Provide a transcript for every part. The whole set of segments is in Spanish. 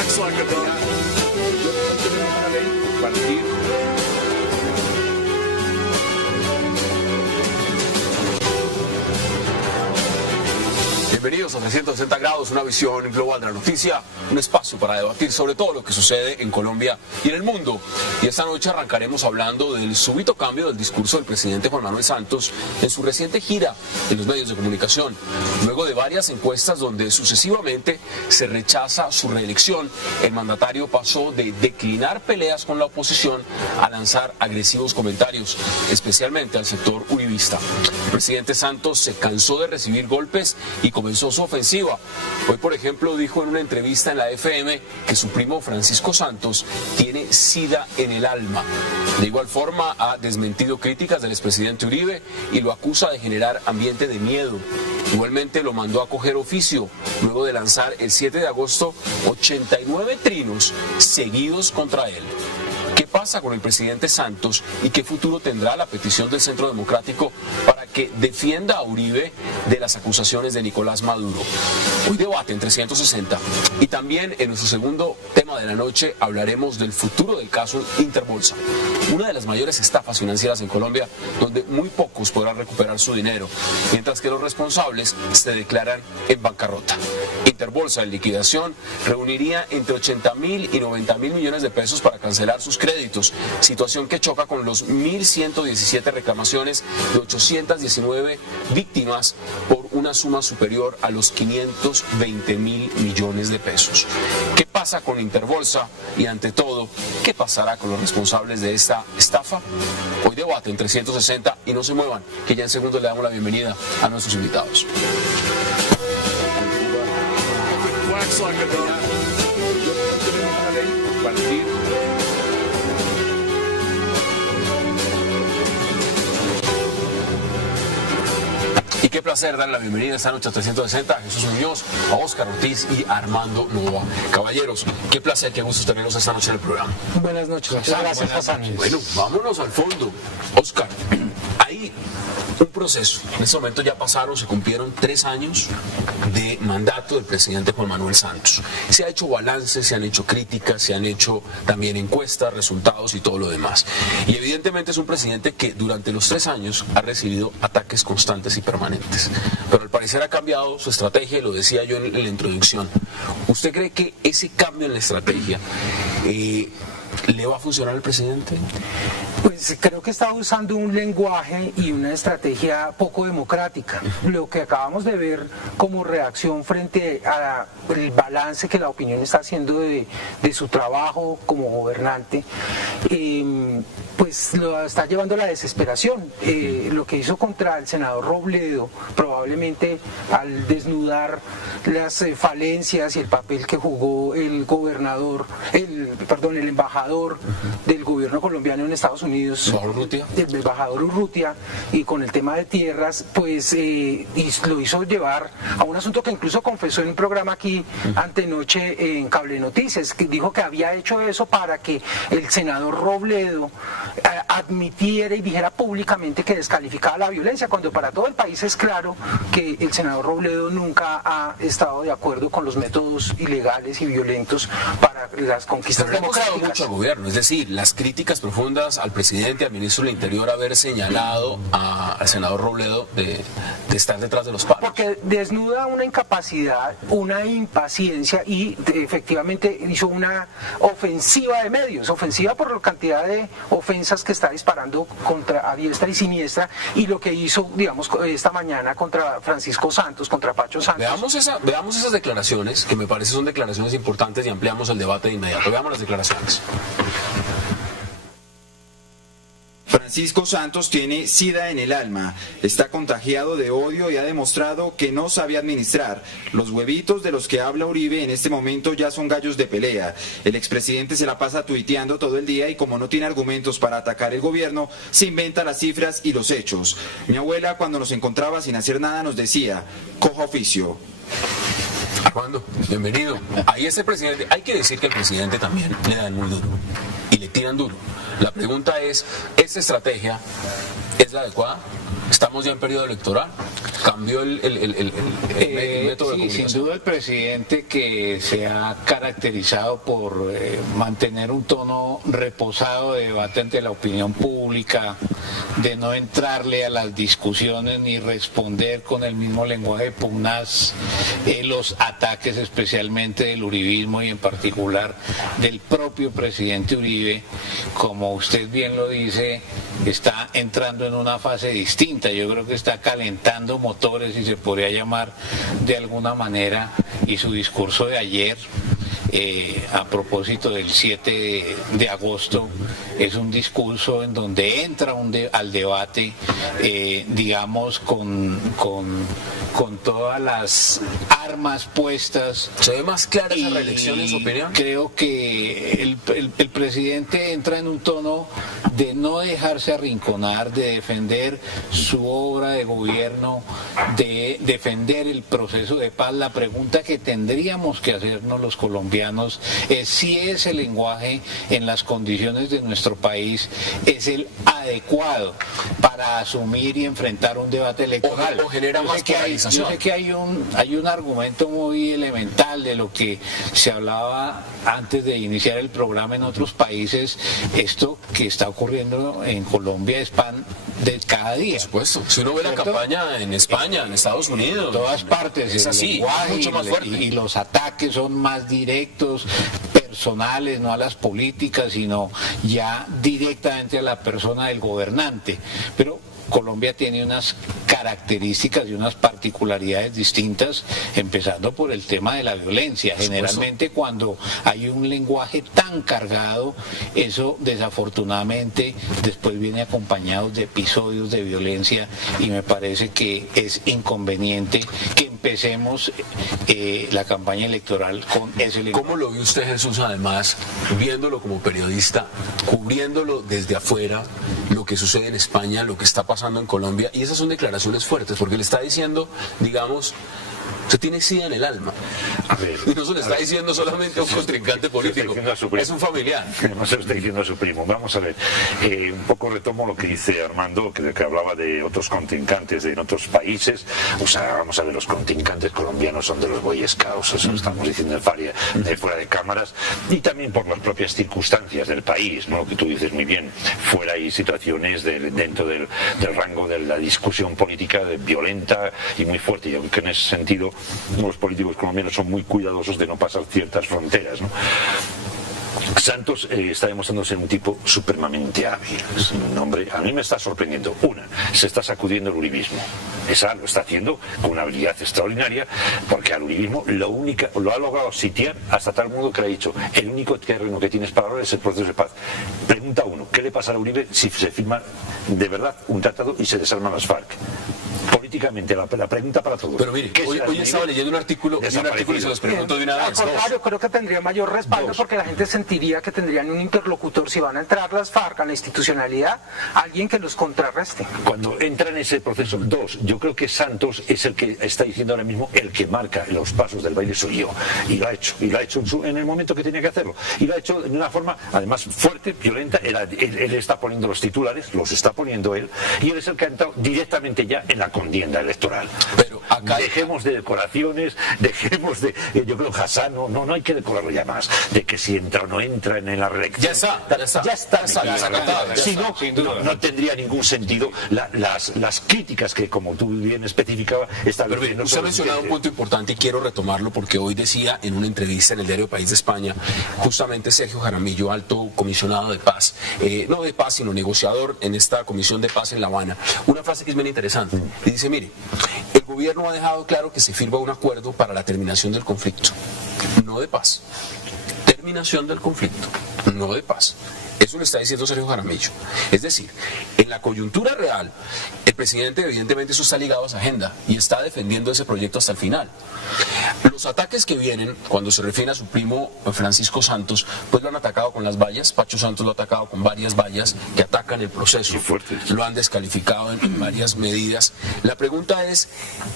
Wax like a dog. Bienvenidos a 360 grados, una visión global de la noticia, un espacio para debatir sobre todo lo que sucede en Colombia y en el mundo. Y esta noche arrancaremos hablando del súbito cambio del discurso del presidente Juan Manuel Santos en su reciente gira en los medios de comunicación. Luego de varias encuestas donde sucesivamente se rechaza su reelección, el mandatario pasó de declinar peleas con la oposición a lanzar agresivos comentarios, especialmente al sector uribista. El presidente Santos se cansó de recibir golpes y comenzó su ofensiva. Hoy, por ejemplo, dijo en una entrevista en la FM que su primo Francisco Santos tiene sida en el alma. De igual forma, ha desmentido críticas del expresidente Uribe y lo acusa de generar ambiente de miedo. Igualmente lo mandó a coger oficio, luego de lanzar el 7 de agosto 89 trinos seguidos contra él. ¿Qué pasa con el presidente Santos y qué futuro tendrá la petición del Centro Democrático para que defienda a Uribe de las acusaciones de Nicolás Maduro? Hoy debate en 360 y también en nuestro segundo tema de la noche hablaremos del futuro del caso Interbolsa, una de las mayores estafas financieras en Colombia donde muy pocos podrán recuperar su dinero, mientras que los responsables se declaran en bancarrota. Interbolsa en liquidación reuniría entre 80.000 y 90.000 millones de pesos para cancelar sus créditos, situación que choca con los 1.117 reclamaciones de 819 víctimas por una suma superior a los 520.000 millones de pesos. ¿Qué pasa con Interbolsa? Y ante todo, ¿qué pasará con los responsables de esta estafa? Hoy debate en 360 y no se muevan, que ya en segundos le damos la bienvenida a nuestros invitados. Wax like a dog. Y qué placer darle la bienvenida esta noche a 360 a Jesús Muñoz, a Óscar Ortiz y a Armando Nova. Caballeros, qué placer, qué gusto tenerlos esta noche en el programa. Buenas noches. Muchas gracias, Hassan. Bueno, vámonos al fondo. Óscar, hay un proceso. En este momento ya se cumplieron 3 años de mandato del presidente Juan Manuel Santos. Se ha hecho balance, se han hecho críticas, se han hecho también encuestas, resultados y todo lo demás. Y evidentemente es un presidente que durante los 3 años ha recibido ataques constantes y permanentes. Pero al parecer ha cambiado su estrategia, y lo decía yo en la introducción. ¿Usted cree que ese cambio en la estrategia le va a funcionar al presidente? Pues creo que está usando un lenguaje y una estrategia poco democrática. Lo que acabamos de ver como reacción frente al balance que la opinión está haciendo de su trabajo como gobernante, pues lo está llevando a la desesperación. Lo que hizo contra el senador Robledo, probablemente al desnudar las falencias y el papel que jugó el embajador del gobierno colombiano en Estados Unidos, el embajador Urrutia, y con el tema de tierras, pues lo hizo llevar a un asunto que incluso confesó en un programa aquí antenoche en Cable Noticias, que dijo que había hecho eso para que el senador Robledo admitiera y dijera públicamente que descalificaba la violencia, cuando para todo el país es claro que el senador Robledo nunca ha estado de acuerdo con los métodos ilegales y violentos para las conquistas democráticas. Mucho al gobierno, es decir, las críticas profundas al presidente, al ministro del Interior, haber señalado al senador Robledo de estar detrás de los palos. Porque desnuda una incapacidad, una impaciencia, y efectivamente hizo una ofensiva de medios, ofensiva por la cantidad de ofensas que está disparando a diestra y siniestra, y lo que hizo, digamos, esta mañana contra Francisco Santos, contra Pacho Santos. Veamos esas declaraciones, que me parece son declaraciones importantes, y ampliamos el debate de inmediato. Veamos las declaraciones. Francisco Santos tiene sida en el alma, está contagiado de odio y ha demostrado que no sabe administrar. Los huevitos de los que habla Uribe en este momento ya son gallos de pelea. El expresidente se la pasa tuiteando todo el día y como no tiene argumentos para atacar el gobierno, se inventa las cifras y los hechos. Mi abuela, cuando nos encontraba sin hacer nada, nos decía: coja oficio. Armando, bienvenido. Ahí ese presidente, hay que decir que el presidente también le dan muy duro y le tiran duro. La pregunta es, ¿esta estrategia ¿Es la adecuada? ¿Estamos ya en periodo electoral? ¿Cambió el método de comunicación? Sin duda el presidente, que se ha caracterizado por mantener un tono reposado de debate ante la opinión pública, de no entrarle a las discusiones ni responder con el mismo lenguaje pugnaz los ataques especialmente del uribismo y en particular del propio presidente Uribe, como usted bien lo dice, está entrando en una fase distinta. Yo creo que está calentando motores, si se podría llamar de alguna manera, y su discurso de ayer a propósito del 7 de agosto es un discurso en donde entra al debate, digamos, con todas las armas puestas. ¿Se ve más clara esa reelección en su opinión? Creo que el presidente entra en un tono de no dejarse arrinconar, de defender su obra de gobierno, de defender el proceso de paz. La pregunta que tendríamos que hacernos los colombianos es si ese lenguaje en las condiciones de nuestro país es el adecuado para asumir y enfrentar un debate electoral. O genera más polarización. Yo sé que hay un argumento muy elemental de lo que se hablaba antes de iniciar el programa en otros países. Esto que está ocurriendo en Colombia es pan de cada día. Por supuesto. Si uno ve la campaña en España, en Estados Unidos, en todas partes, es así, lenguaje, mucho más fuerte. y los ataques son más directos, personales, no a las políticas, sino ya directamente a la persona del gobernante. Pero Colombia tiene unas características y unas particularidades distintas, empezando por el tema de la violencia. Generalmente cuando hay un lenguaje tan cargado, eso desafortunadamente después viene acompañado de episodios de violencia, y me parece que es inconveniente que empecemos la campaña electoral con ese lenguaje. ¿Cómo lo ve usted, Jesús, además, viéndolo como periodista, cubriéndolo desde afuera, lo que sucede en España, lo que está pasando en Colombia? Y esas son declaraciones fuertes, porque le está diciendo, digamos, usted tiene SIDA en el alma. A ver, y no se le está diciendo solamente a un contrincante político, es un familiar. No se lo está diciendo a su primo. Vamos a ver, un poco retomo lo que dice Armando, que hablaba de otros contrincantes en otros países. O sea, vamos a ver, los contrincantes colombianos son de los Boy Scouts, eso lo estamos diciendo de fuera de cámaras, y también por las propias circunstancias del país, ¿no? Que tú dices muy bien, fuera hay situaciones dentro del rango de la discusión política violenta y muy fuerte. Yo creo que en ese sentido los políticos colombianos son muy cuidadosos de no pasar ciertas fronteras, ¿no? Santos está demostrando ser un tipo supremamente hábil. Es un hombre, a mí me está sorprendiendo. Se está sacudiendo el uribismo. Esa lo está haciendo con una habilidad extraordinaria, porque al uribismo lo ha logrado sitiar hasta tal modo que le ha dicho: el único terreno que tienes para ahora es el proceso de paz. Pregunta uno: ¿qué le pasa a Uribe si se firma de verdad un tratado y se desarman las FARC? Políticamente, la pregunta para todos. Pero mire, hoy estaba leyendo un artículo y se los pregunto de una vez. Al contrario, creo que tendría mayor respaldo, porque la gente sentiría que tendrían un interlocutor. Si van a entrar las FARC a la institucionalidad, alguien que los contrarreste. Cuando entra en ese proceso, yo creo que Santos es el que está diciendo ahora mismo: el que marca los pasos del baile soy yo. Y lo ha hecho en el momento que tenía que hacerlo. Y lo ha hecho de una forma, además, fuerte, violenta. Él está poniendo los titulares, los está poniendo él, y él es el que ha entrado directamente ya en la contienda electoral. Pero acá dejemos de decoraciones, dejemos de, yo creo, Hassan, no hay que decorarlo ya más, de que si entra o no entra en la reelección. Ya está. Si no tendría ningún sentido las críticas que, como tú bien especificabas, Pero bien, usted ha mencionado un punto importante y quiero retomarlo, porque hoy decía en una entrevista en el diario País de España, justamente Sergio Jaramillo, alto comisionado de paz, no de paz, sino negociador en esta comisión de paz en La Habana, una frase que es bien interesante. Y dice: mire, el gobierno ha dejado claro que se firma un acuerdo para la terminación del conflicto, no de paz. Terminación del conflicto, no de paz. Eso lo está diciendo Sergio Jaramillo. Es decir, en la coyuntura real, el presidente, evidentemente, eso está ligado a esa agenda y está defendiendo ese proyecto hasta el final. Los ataques que vienen, cuando se refiere a su primo Francisco Santos, pues lo han atacado con las vallas. Pacho Santos lo ha atacado con varias vallas que atacan el proceso. Lo han descalificado en varias medidas. La pregunta es: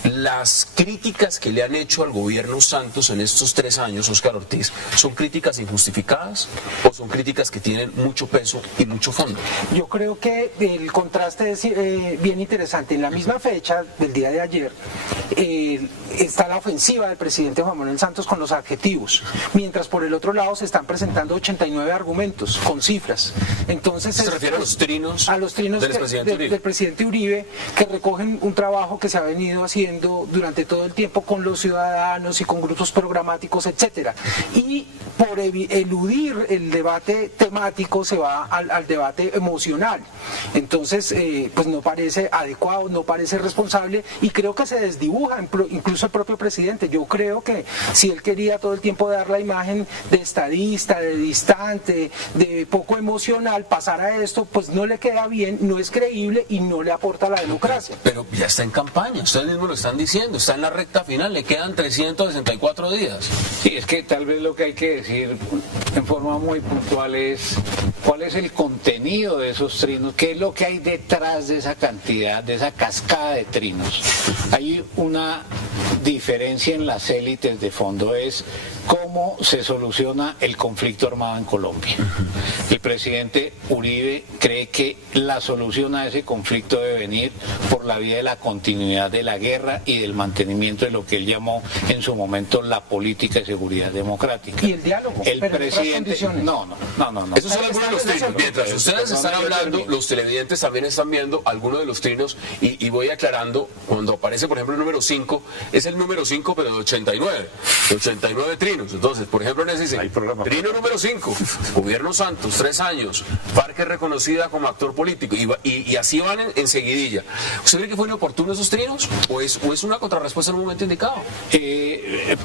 las críticas que le han hecho al gobierno Santos en estos 3 años, Óscar Ortiz, ¿son críticas injustificadas o son críticas que tienen mucho mucho peso y mucho fondo. Yo creo que el contraste es bien interesante. En la misma fecha del día de ayer está la ofensiva del presidente Juan Manuel Santos con los adjetivos, mientras por el otro lado se están presentando 89 argumentos con cifras. Entonces ¿Se refiere a los trinos del presidente Uribe, que recogen un trabajo que se ha venido haciendo durante todo el tiempo con los ciudadanos y con grupos programáticos, etcétera? Y por eludir el debate temático se va al debate emocional. Entonces, pues no parece adecuado, no parece responsable, y creo que se desdibuja incluso el propio presidente. Yo creo que si él quería todo el tiempo dar la imagen de estadista, de distante, de poco emocional, pasar a esto, pues no le queda bien, no es creíble y no le aporta a la democracia. Pero ya está en campaña, ustedes mismos lo están diciendo, está en la recta final, le quedan 364 días. Sí, es que tal vez lo que hay que decir en forma muy puntual es cuál es el contenido de esos trinos, qué es lo que hay detrás de esa cantidad, de esa cascada de trinos. Hay una diferencia en las élites de fondo, es cómo se soluciona el conflicto armado en Colombia. El presidente Uribe cree que la solución a ese conflicto debe venir por la vía de la continuidad de la guerra y del mantenimiento de lo que él llamó en su momento la política de seguridad democrática. Y el diálogo. El presidente... No. Esos son algunos de los trinos. Mientras ustedes están hablando, los televidentes también están viendo algunos de los trinos, y voy aclarando, cuando aparece por ejemplo el número 5, es el número 5 pero de 89 trinos. Entonces, por ejemplo, en ese dice, trino número 5, gobierno Santos, 3 años, FARC es reconocida como actor político, y así van en seguidilla. ¿Usted cree que fue inoportuno esos trinos o es una contrarrespuesta en un momento indicado?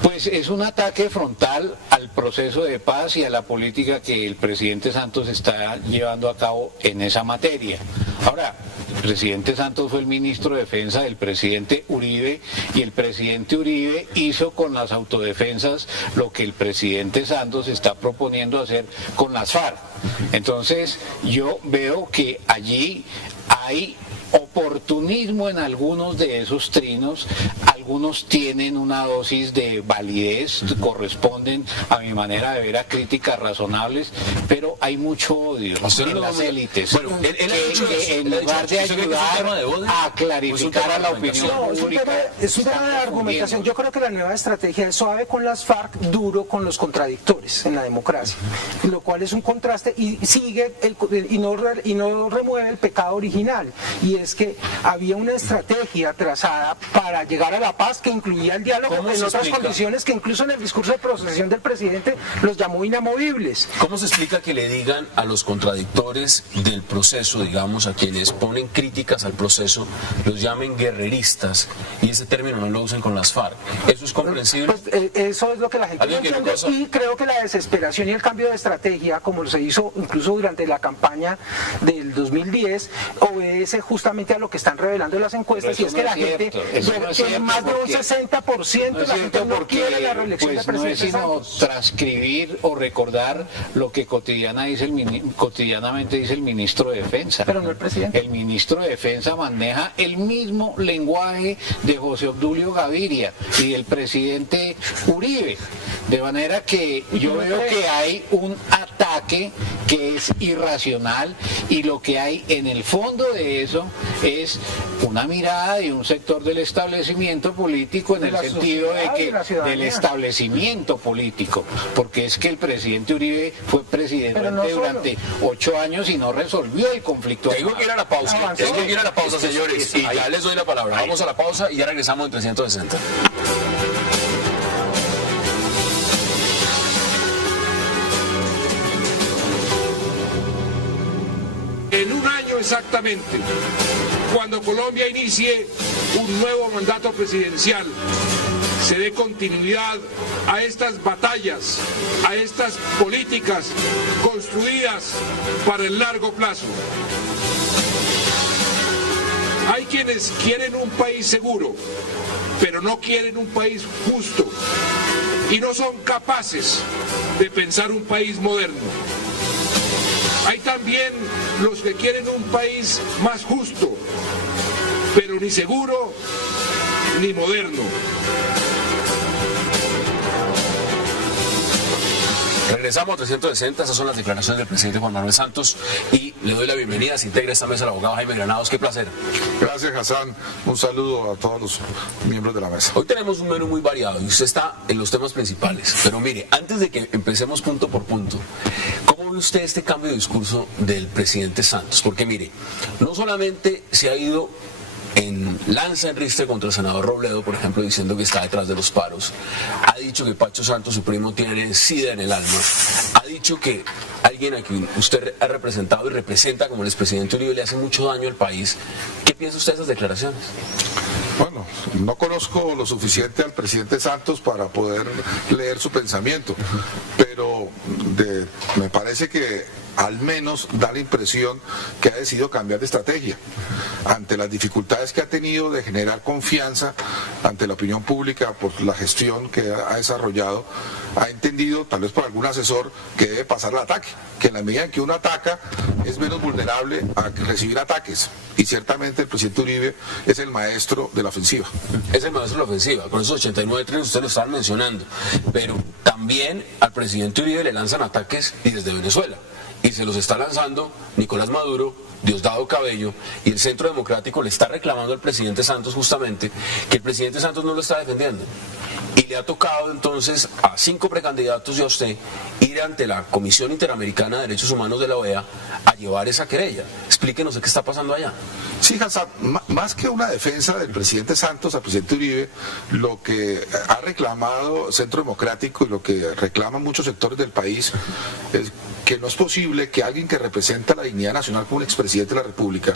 Pues es un ataque frontal al proceso de paz y a la política que el presidente Santos está llevando a cabo en esa materia. Ahora, el presidente Santos fue el ministro de Defensa del presidente Uribe, y el presidente Uribe hizo con las autodefensas lo que el presidente Santos está proponiendo hacer con las FARC. Entonces, yo veo que allí hay oportunismo en algunos de esos trinos, algunos tienen una dosis de validez, corresponden a mi manera de ver a críticas razonables, pero hay mucho odio en las élites, bueno, en lugar de ayudar a clarificar a la opinión pública. Es un tema de argumentación. Yo creo que la nueva estrategia es suave con las FARC, duro con los contradictores en la democracia, lo cual es un contraste y sigue y no remueve el pecado original, y es que había una estrategia trazada para llegar a la paz que incluía el diálogo en otras condiciones que incluso en el discurso de procesión del presidente los llamó inamovibles. ¿Cómo se explica que le digan a los contradictores del proceso, digamos, a quienes ponen críticas al proceso, los llamen guerreristas, y ese término no lo usen con las FARC? ¿Eso es comprensible? Pues, eso es lo que la gente no entiende, y creo que la desesperación y el cambio de estrategia, como se hizo incluso durante la campaña del 2010, obedece justamente a lo que están revelando las encuestas, y es que la gente tiene más de un 60%, la gente no quiere la reelección del presidente Santos. No es sino transcribir o recordar lo que cotidianamente dice el ministro de Defensa. Pero no el presidente. El ministro de Defensa maneja el mismo lenguaje de José Obdulio Gaviria y del presidente Uribe. De manera que yo veo que hay un ataque que es irracional, y lo que hay en el fondo de eso es una mirada de un sector del establecimiento político en el sentido de que del establecimiento político, porque es que el presidente Uribe fue presidente durante 8 años y no resolvió el conflicto. Tengo que ir a la pausa, señores, y ya les doy la palabra. Vamos a la pausa y ya regresamos en 360. En un año exactamente, cuando Colombia inicie un nuevo mandato presidencial, se dé continuidad a estas batallas, a estas políticas construidas para el largo plazo. Hay quienes quieren un país seguro, pero no quieren un país justo, y no son capaces de pensar un país moderno. Hay también los que quieren un país más justo, pero ni seguro ni moderno. Regresamos a 360, esas son las declaraciones del presidente Juan Manuel Santos y le doy la bienvenida, se integra a esta mesa el abogado Jaime Granados, qué placer. Gracias, Hassan, un saludo a todos los miembros de la mesa. Hoy tenemos un menú muy variado y usted está en los temas principales, pero mire, antes de que empecemos punto por punto, ¿cómo ve usted este cambio de discurso del presidente Santos? Porque mire, no solamente se ha ido en lanza en ristre contra el senador Robledo, por ejemplo, diciendo que está detrás de los paros, ha dicho que Pacho Santos, su primo, tiene sida en el alma, ha dicho que alguien a quien usted ha representado y representa como el expresidente Uribe le hace mucho daño al país. ¿Qué piensa usted de esas declaraciones? Bueno, no conozco lo suficiente al presidente Santos para poder leer su pensamiento, pero me parece que al menos da la impresión que ha decidido cambiar de estrategia ante las dificultades que ha tenido de generar confianza ante la opinión pública por la gestión que ha desarrollado. Ha entendido, tal vez por algún asesor, que debe pasar al ataque, que en la medida en que uno ataca es menos vulnerable a recibir ataques, y ciertamente el presidente Uribe es el maestro de la ofensiva. Es el maestro de la ofensiva, con esos 89 trenes ustedes lo estaban mencionando, pero también al presidente Uribe le lanzan ataques y desde Venezuela, y se los está lanzando Nicolás Maduro, Diosdado Cabello, y el Centro Democrático le está reclamando al presidente Santos justamente que el presidente Santos no lo está defendiendo. Y le ha tocado entonces a 5 precandidatos y a usted ir ante la Comisión Interamericana de Derechos Humanos de la OEA a llevar esa querella. Explíquenos qué está pasando allá. Sí, Hassan, más que una defensa del presidente Santos al presidente Uribe, lo que ha reclamado Centro Democrático y lo que reclaman muchos sectores del país es que no es posible que alguien que representa la dignidad nacional como el expresidente de la República,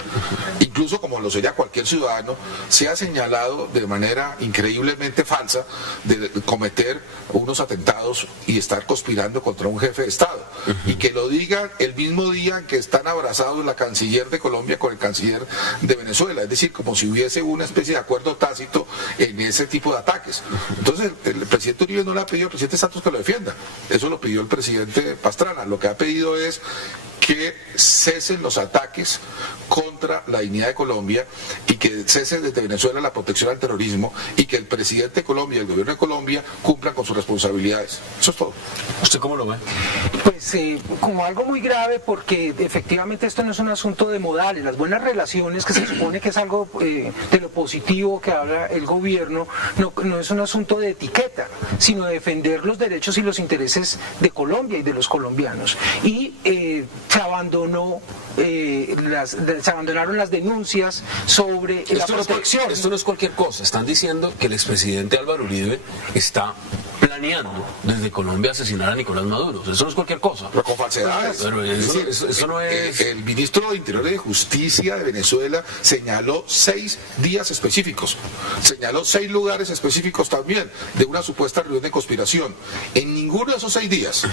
incluso como lo sería cualquier ciudadano, sea señalado de manera increíblemente falsa de cometer unos atentados y estar conspirando contra un jefe de Estado. Y que lo digan el mismo día en que están abrazados la canciller de Colombia con el canciller de Venezuela, es decir, como si hubiese una especie de acuerdo tácito en ese tipo de ataques. Entonces, el presidente Uribe no le ha pedido al presidente Santos que lo defienda, eso lo pidió el presidente Pastrana. Lo que ha pedido es que cesen los ataques contra la dignidad de Colombia y que cese desde Venezuela la protección al terrorismo y que el presidente de Colombia y el gobierno de Colombia cumplan con sus responsabilidades. Eso es todo. ¿Usted cómo lo ve? Pues como algo muy grave, porque efectivamente esto no es un asunto de modales. Las buenas relaciones, que se supone que es algo de lo positivo que habla el gobierno, no es un asunto de etiqueta, sino de defender los derechos y los intereses de Colombia y de los colombianos. Y se abandonaron las denuncias sobre la protección. Esto no es cualquier cosa. Están diciendo que el expresidente Álvaro Uribe está planeando desde Colombia asesinar a Nicolás Maduro. Eso no es cualquier cosa. Pero con falsedades. Pero eso no es... El ministro de Interior y de Justicia de Venezuela señaló 6 días específicos, señaló 6 lugares específicos también de una supuesta reunión de conspiración. En ninguno de esos 6 días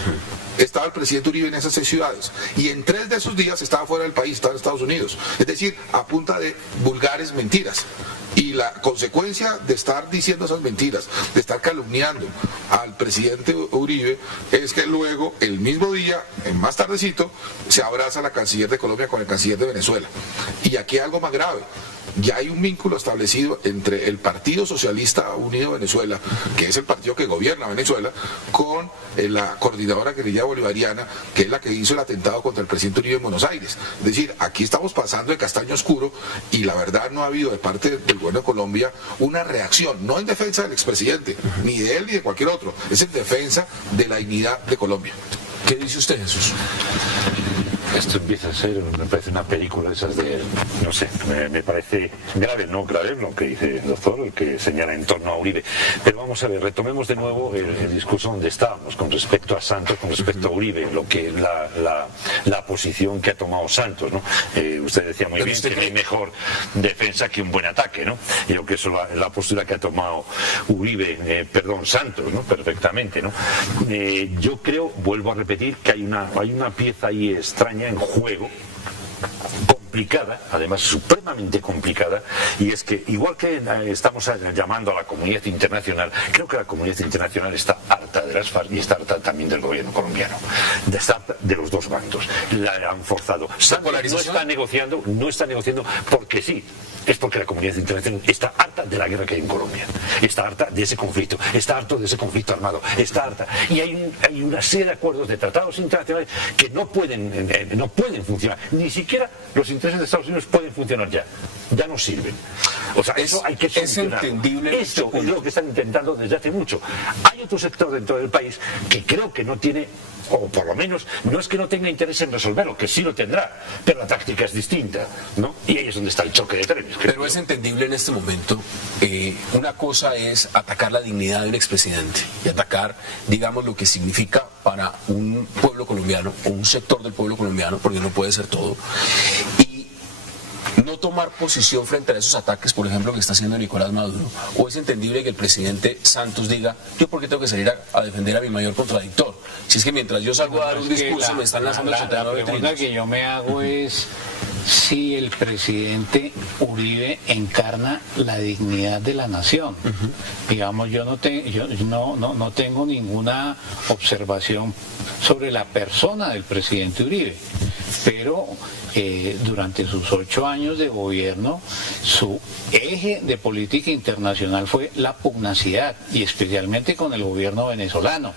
estaba el presidente Uribe en esas 6 ciudades, y en 3 de esos días estaba fuera del país, estaba en Estados Unidos, es decir, a punta de vulgares mentiras. Y la consecuencia de estar diciendo esas mentiras, de estar calumniando al presidente Uribe, es que luego, el mismo día, más tardecito, se abraza la canciller de Colombia con el canciller de Venezuela. Y aquí hay algo más grave. Ya hay un vínculo establecido entre el Partido Socialista Unido de Venezuela, que es el partido que gobierna Venezuela, con la coordinadora guerrilla bolivariana, que es la que hizo el atentado contra el presidente Uribe en Buenos Aires. Es decir, aquí estamos pasando de castaño oscuro, y la verdad no ha habido de parte del gobierno de Colombia una reacción, no en defensa del expresidente, ni de él ni de cualquier otro, es en defensa de la dignidad de Colombia. ¿Qué dice usted, Jesús? Esto empieza a ser, me parece una película esas de, no sé, me parece grave lo que dice el doctor, el que señala en torno a Uribe. Pero vamos a ver, retomemos de nuevo el discurso donde estábamos, con respecto a Santos, con respecto a Uribe, lo que la posición que ha tomado Santos, ¿no? Usted decía muy bien que no hay mejor defensa que un buen ataque, ¿no? Y yo creo que eso es la postura que ha tomado Santos, ¿no? Perfectamente, ¿no? Yo creo, vuelvo a repetir, que hay una pieza ahí extraña en juego, complicada, además supremamente complicada, y es que igual que estamos llamando a la comunidad internacional, creo que la comunidad internacional está harta de las FARC y está harta también del gobierno colombiano, está harta de los dos bandos. La han forzado. Sánchez no está negociando porque sí. Es porque la comunidad internacional está harta de la guerra que hay en Colombia, está harta de ese conflicto, está harto de ese conflicto armado, está harta. Y hay una serie de acuerdos, de tratados internacionales que no pueden funcionar. Ni siquiera los intereses de Estados Unidos pueden funcionar ya no sirven. O sea, eso hay que solucionarlo. Es entendible. Esto es lo que están intentando desde hace mucho. Hay otro sector dentro del país que creo que no tiene, o por lo menos no es que no tenga interés en resolverlo, que sí lo tendrá, pero la táctica es distinta, ¿no? Y ahí es donde está el choque de trenes. Pero es entendible en este momento. Una cosa es atacar la dignidad de un expresidente y atacar, digamos, lo que significa para un pueblo colombiano o un sector del pueblo colombiano, porque no puede ser todo, y no tomar posición frente a esos ataques, por ejemplo, que está haciendo Nicolás Maduro. O es entendible que el presidente Santos diga: yo por qué tengo que salir a defender a mi mayor contradictor, si es que mientras yo salgo a dar un discurso me están lanzando 89 La pregunta que yo me hago es si el presidente Uribe encarna la dignidad de la nación. Digamos, yo no tengo ninguna observación sobre la persona del presidente Uribe, pero durante sus 8 años de gobierno, su eje de política internacional fue la pugnacidad, y especialmente con el gobierno venezolano.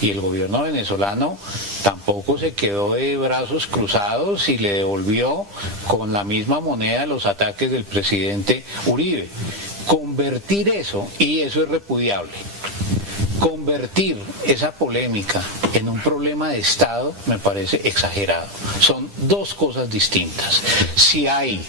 Y el gobierno venezolano tampoco se quedó de brazos cruzados y le devolvió con la misma moneda los ataques del presidente Uribe. Convertir eso, y eso es repudiable, convertir esa polémica en un problema de Estado me parece exagerado. Son dos cosas distintas. Si hay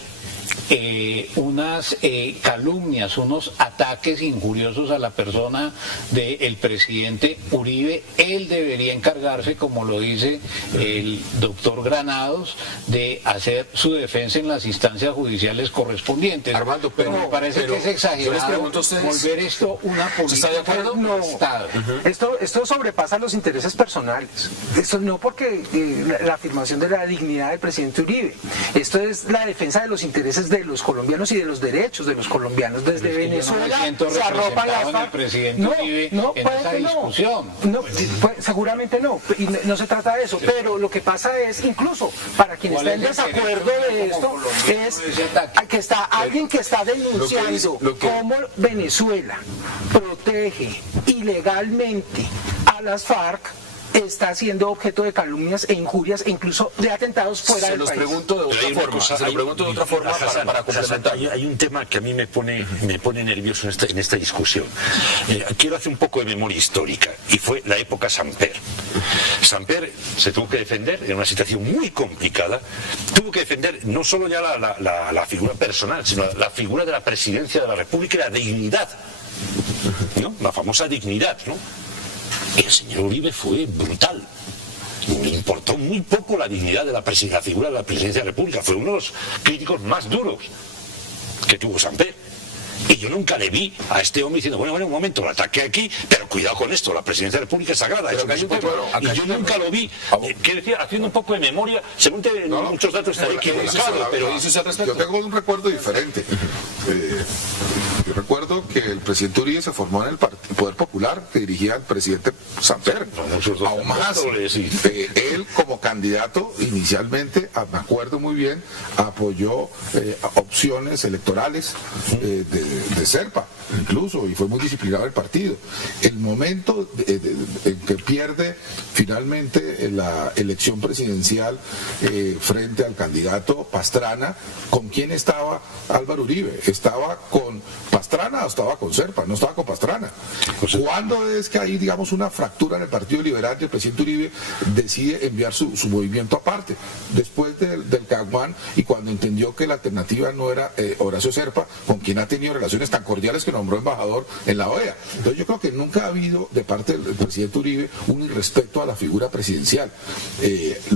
unas calumnias, unos ataques injuriosos a la persona del presidente Uribe, él debería encargarse, como lo dice el doctor Granados, de hacer su defensa en las instancias judiciales correspondientes. Armando, pero me parece que es exagerado yo les pregunto a ustedes, volver esto una política. ¿Está de acuerdo? No. Estado. Esto sobrepasa los intereses personales. Esto no porque la afirmación de la dignidad del presidente Uribe. Esto es la defensa de los intereses de los colombianos y de los derechos de los colombianos. Desde Venezuela se arropan las FARC. No, puede que discusión. Seguramente no, y no se trata de eso, pero lo que pasa es, incluso para quien está en desacuerdo de esto, es que está alguien que está denunciando cómo Venezuela protege ilegalmente a las FARC, está siendo objeto de calumnias e injurias e incluso de atentados fuera del país. Se lo pregunto de otra forma para complementar. Hay un tema que a mí me pone nervioso en esta discusión. Quiero hacer un poco de memoria histórica, y fue la época Samper. Samper se tuvo que defender en una situación muy complicada, tuvo que defender no solo ya la figura personal, sino la figura de la presidencia de la República y la dignidad, ¿no? La famosa dignidad, ¿no? El señor Uribe fue brutal. Le importó muy poco la dignidad de la figura de la presidencia de la República. Fue uno de los críticos más duros que tuvo Samper. Y yo nunca le vi a este hombre diciendo: bueno, un momento, lo ataqué aquí, pero cuidado con esto, la presidencia de la República es sagrada. Y yo nunca lo vi. Quiero decir, haciendo un poco de memoria, según muchos datos estaré equivocado, pero yo tengo un recuerdo diferente. Yo recuerdo que el presidente Uribe se formó en el Poder Popular, que dirigía el presidente Samper. Aún más, él como candidato inicialmente, me acuerdo muy bien, apoyó opciones electorales de Serpa, incluso, y fue muy disciplinado el partido. El momento en que pierde finalmente la elección presidencial frente al candidato Pastrana, ¿con quién estaba Álvaro Uribe? ¿Estaba con Pastrana o estaba con Serpa? No estaba con Pastrana. ¿Cuándo es que hay, digamos, una fractura en el Partido Liberal y el presidente Uribe decide enviar su movimiento aparte? Después del Caguán, y cuando entendió que la alternativa no era Horacio Serpa, con quien ha tenido relaciones tan cordiales que nombró embajador en la OEA. Entonces yo creo que nunca ha habido de parte del presidente Uribe un irrespeto a la figura presidencial.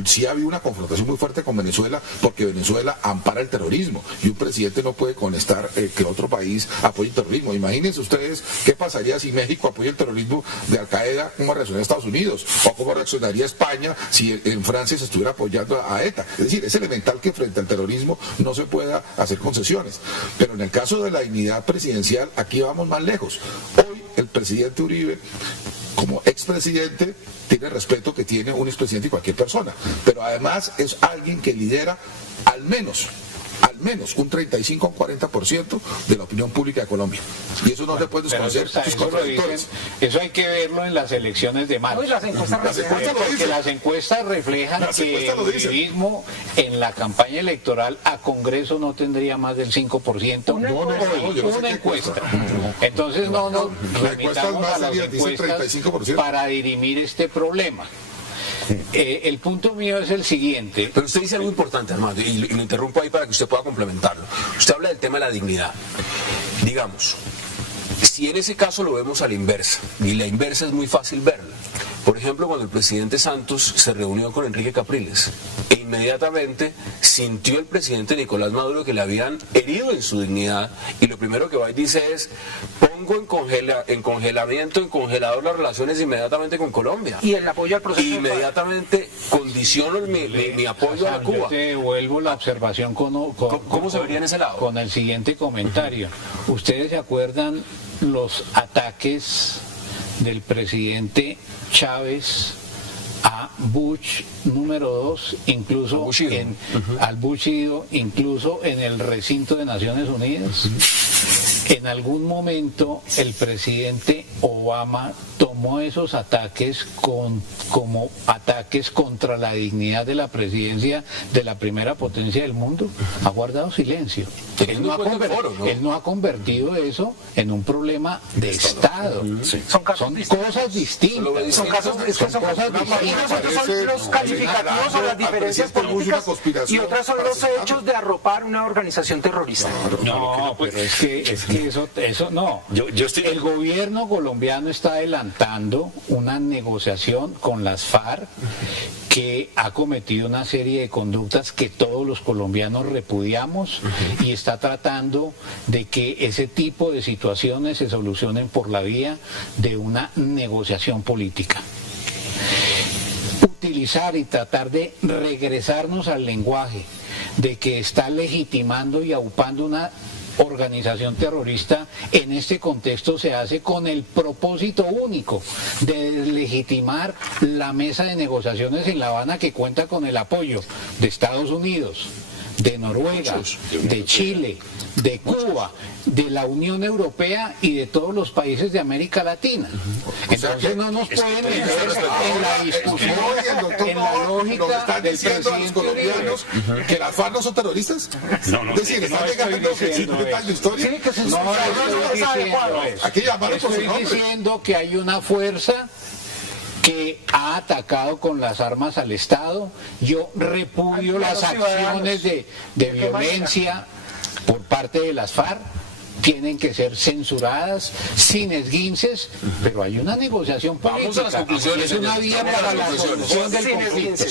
Sí ha habido una confrontación muy fuerte con Venezuela, porque Venezuela ampara el terrorismo, y un presidente no puede contestar que otro país apoye apoyen terrorismo. Imagínense ustedes qué pasaría si México apoya el terrorismo de Al Qaeda, cómo reaccionaría Estados Unidos, o cómo reaccionaría España si en Francia se estuviera apoyando a ETA. Es decir, es elemental que frente al terrorismo no se pueda hacer concesiones. Pero en el caso de la dignidad presidencial, aquí vamos más lejos. Hoy el presidente Uribe, como expresidente, tiene el respeto que tiene un expresidente y cualquier persona, pero además es alguien que lidera al menos un 35 o 40% de la opinión pública de Colombia. Y eso no se puede desconocer sus contradictores. Eso hay que verlo en las elecciones de marzo. Las encuestas porque las encuestas reflejan que el uribismo en la campaña electoral a Congreso no tendría más del 5%. Una encuesta. Entonces no nos remitamos a las encuestas para dirimir este problema. El punto mío es el siguiente. Pero usted dice algo importante, Armando, y lo interrumpo ahí para que usted pueda complementarlo. Usted habla del tema de la dignidad. Digamos, si en ese caso lo vemos a la inversa, y la inversa es muy fácil verla. Por ejemplo, cuando el presidente Santos se reunió con Enrique Capriles, e inmediatamente sintió el presidente Nicolás Maduro que le habían herido en su dignidad, y lo primero que va y dice es: pongo en congelamiento, en congelador las relaciones inmediatamente con Colombia. Y el apoyo al proceso. Inmediatamente condiciono mi apoyo a Cuba. Yo te devuelvo la observación ¿Cómo se vería en ese lado? Con el siguiente comentario. ¿Ustedes se acuerdan los ataques del presidente Chávez a Bush número 2, incluso al Bush ido, incluso en el recinto de Naciones Unidas? En algún momento el presidente Obama tomó esos ataques como ataques contra la dignidad de la presidencia de la primera potencia del mundo. Ha guardado silencio. Él no ha convertido eso en un problema de Estado. Sí. Son cosas distintas. Son cosas distintas. Son los calificativos o las diferencias políticas, y otras son los hechos de arropar una organización terrorista. No, pero es que eso no. El gobierno colombiano está adelantando una negociación con las FARC, que ha cometido una serie de conductas que todos los colombianos repudiamos, y está tratando de que ese tipo de situaciones se solucionen por la vía de una negociación política. Utilizar y tratar de regresarnos al lenguaje de que está legitimando y aupando una organización terrorista en este contexto se hace con el propósito único de deslegitimar la mesa de negociaciones en La Habana, que cuenta con el apoyo de Estados Unidos, de Noruega, de Chile, de Cuba, de la Unión Europea y de todos los países de América Latina. Entonces no nos pueden meter en la discusión, en la lógica del presidente colombianos que las FARC no son terroristas. No, es decir, están negando que existe tal historia. Sí, que se estoy diciendo que hay una fuerza que ha atacado con las armas al Estado. Yo repudio las acciones de violencia por parte de las FARC. Tienen que ser censuradas sin esguinces, pero hay una negociación política. Vamos a las conclusiones. Es una vía para la solución del conflicto.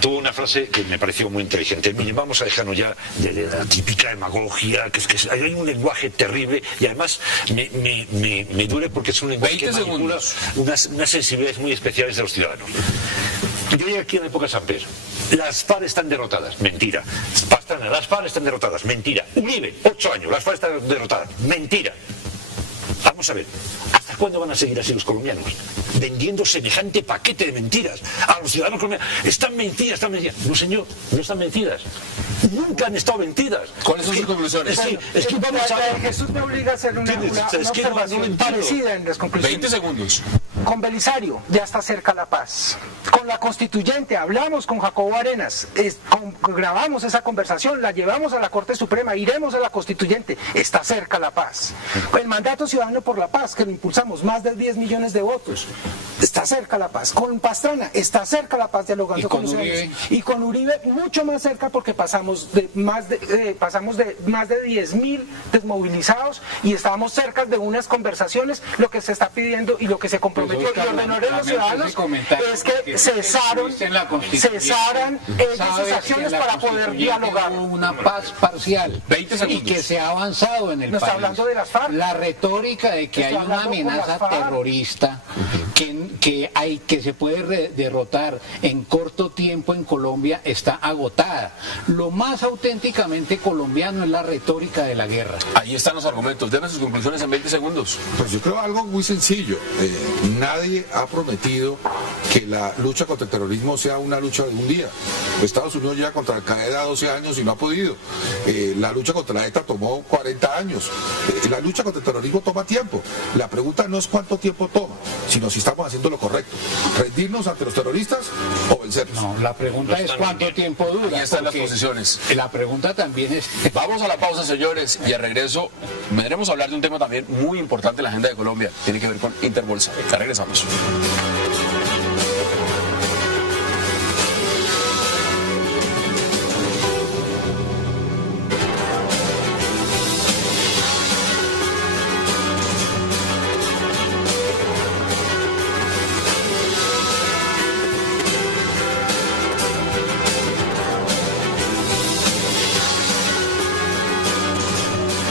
Tuvo una frase que me pareció muy inteligente. Mire, vamos a dejarnos ya de la típica demagogia, que hay un lenguaje terrible, y además me duele porque es un lenguaje que manipula unas sensibilidades muy especiales de los ciudadanos. Yo llegué aquí en la época de San Pedro. Las FARC están derrotadas. Mentira. Pastrana, las FARC están derrotadas. Mentira. Uribe, 8 años. Las FARC están derrotadas. Mentira. Vamos a ver. ¿Hasta cuándo van a seguir así los colombianos? Vendiendo semejante paquete de mentiras a los ciudadanos colombianos. Están vencidas, están vencidas. No, señor, no están vencidas. Nunca han estado vencidas. ¿Cuáles son sus conclusiones? Es que vamos a ver. Jesús me obliga a hacer una observación parecida en las conclusiones. 20 segundos. Con Belisario ya está cerca la paz. Con la constituyente hablamos con Jacobo Arenas, grabamos esa conversación, la llevamos a la Corte Suprema, iremos a la constituyente, está cerca la paz. El mandato ciudadano por la paz, que lo impulsamos, más de 10 millones de votos, está cerca la paz. Con Pastrana está cerca la paz, dialogando con los ciudadanos. Y con Uribe mucho más cerca, porque pasamos de más de 10.000 desmovilizados, y estábamos cerca de unas conversaciones, lo que se está pidiendo y lo que se compromete prometió, y ordenó a los ciudadanos es que cesaran sus acciones para poder dialogar. Una paz parcial 20 segundos. Y que se ha avanzado en el país. ¿No está hablando de las FARC? La retórica de que hay una amenaza terrorista que se puede derrotar en corto tiempo en Colombia está agotada. Lo más auténticamente colombiano es la retórica de la guerra. Ahí están los argumentos. Denme sus conclusiones en 20 segundos. Pues yo creo algo muy sencillo. Nadie ha prometido que la lucha contra el terrorismo sea una lucha de un día. Estados Unidos lleva contra Al Qaeda 12 años y no ha podido. La lucha contra la ETA tomó 40 años. La lucha contra el terrorismo toma tiempo. La pregunta no es cuánto tiempo toma, sino si estamos haciendo lo correcto. ¿Rendirnos ante los terroristas o vencerlos? No, la pregunta es cuánto tiempo dura. Ahí están las posiciones. La pregunta también es... Vamos a la pausa, señores, y al regreso vendremos a hablar de un tema también muy importante en la agenda de Colombia. Tiene que ver con Interbolsa. Ya regresamos.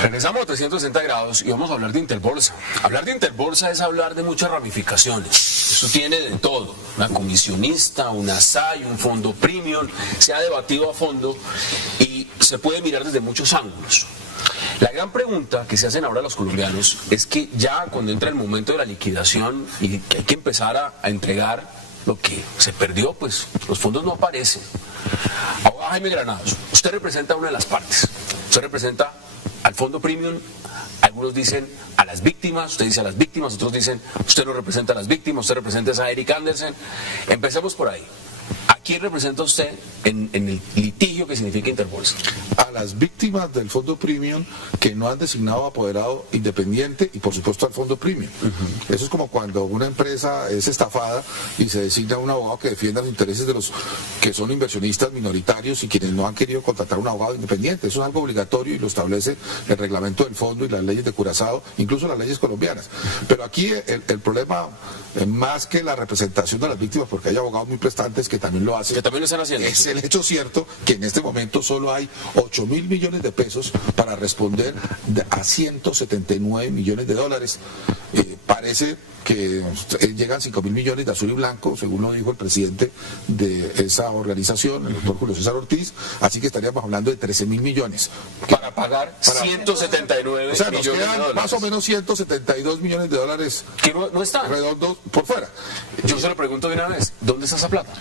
Regresamos a 360 grados y vamos a hablar de Interbolsa. Hablar de Interbolsa es hablar de muchas ramificaciones. Eso tiene de todo. Una comisionista, una SAI, un fondo premium. Se ha debatido a fondo y se puede mirar desde muchos ángulos. La gran pregunta que se hacen ahora los colombianos es que ya cuando entra el momento de la liquidación y que hay que empezar a entregar lo que se perdió, pues los fondos no aparecen. Abogado Jaime Granados, usted representa una de las partes. Usted representa al fondo premium, algunos dicen a las víctimas, usted dice a las víctimas, otros dicen usted no representa a las víctimas, usted representa a Eric Andersen. Empecemos por ahí. ¿A quién representa usted en el litigio que significa Interbolsa? A las víctimas del fondo premium que no han designado apoderado independiente y por supuesto al fondo premium. Eso es como cuando una empresa es estafada y se designa un abogado que defienda los intereses de los que son inversionistas minoritarios y quienes no han querido contratar un abogado independiente. Eso es algo obligatorio y lo establece el reglamento del fondo y las leyes de Curazao, incluso las leyes colombianas. Pero aquí el problema, más que la representación de las víctimas, porque hay abogados muy prestantes que también lo hacen, que también lo están haciendo, es el hecho cierto que en este momento solo hay 8.000 millones de pesos para responder a 179 millones de dólares. Parece que llegan 5.000 millones de azul y blanco, según lo dijo el presidente de esa organización, el doctor Julio César Ortiz, así que estaríamos hablando de 13.000 millones. Para pagar 179 o sea, nos millones quedan de dólares. Más o menos 172 millones de dólares. Que no están redondos por fuera. Yo se lo pregunto de una vez, ¿dónde está esa plata?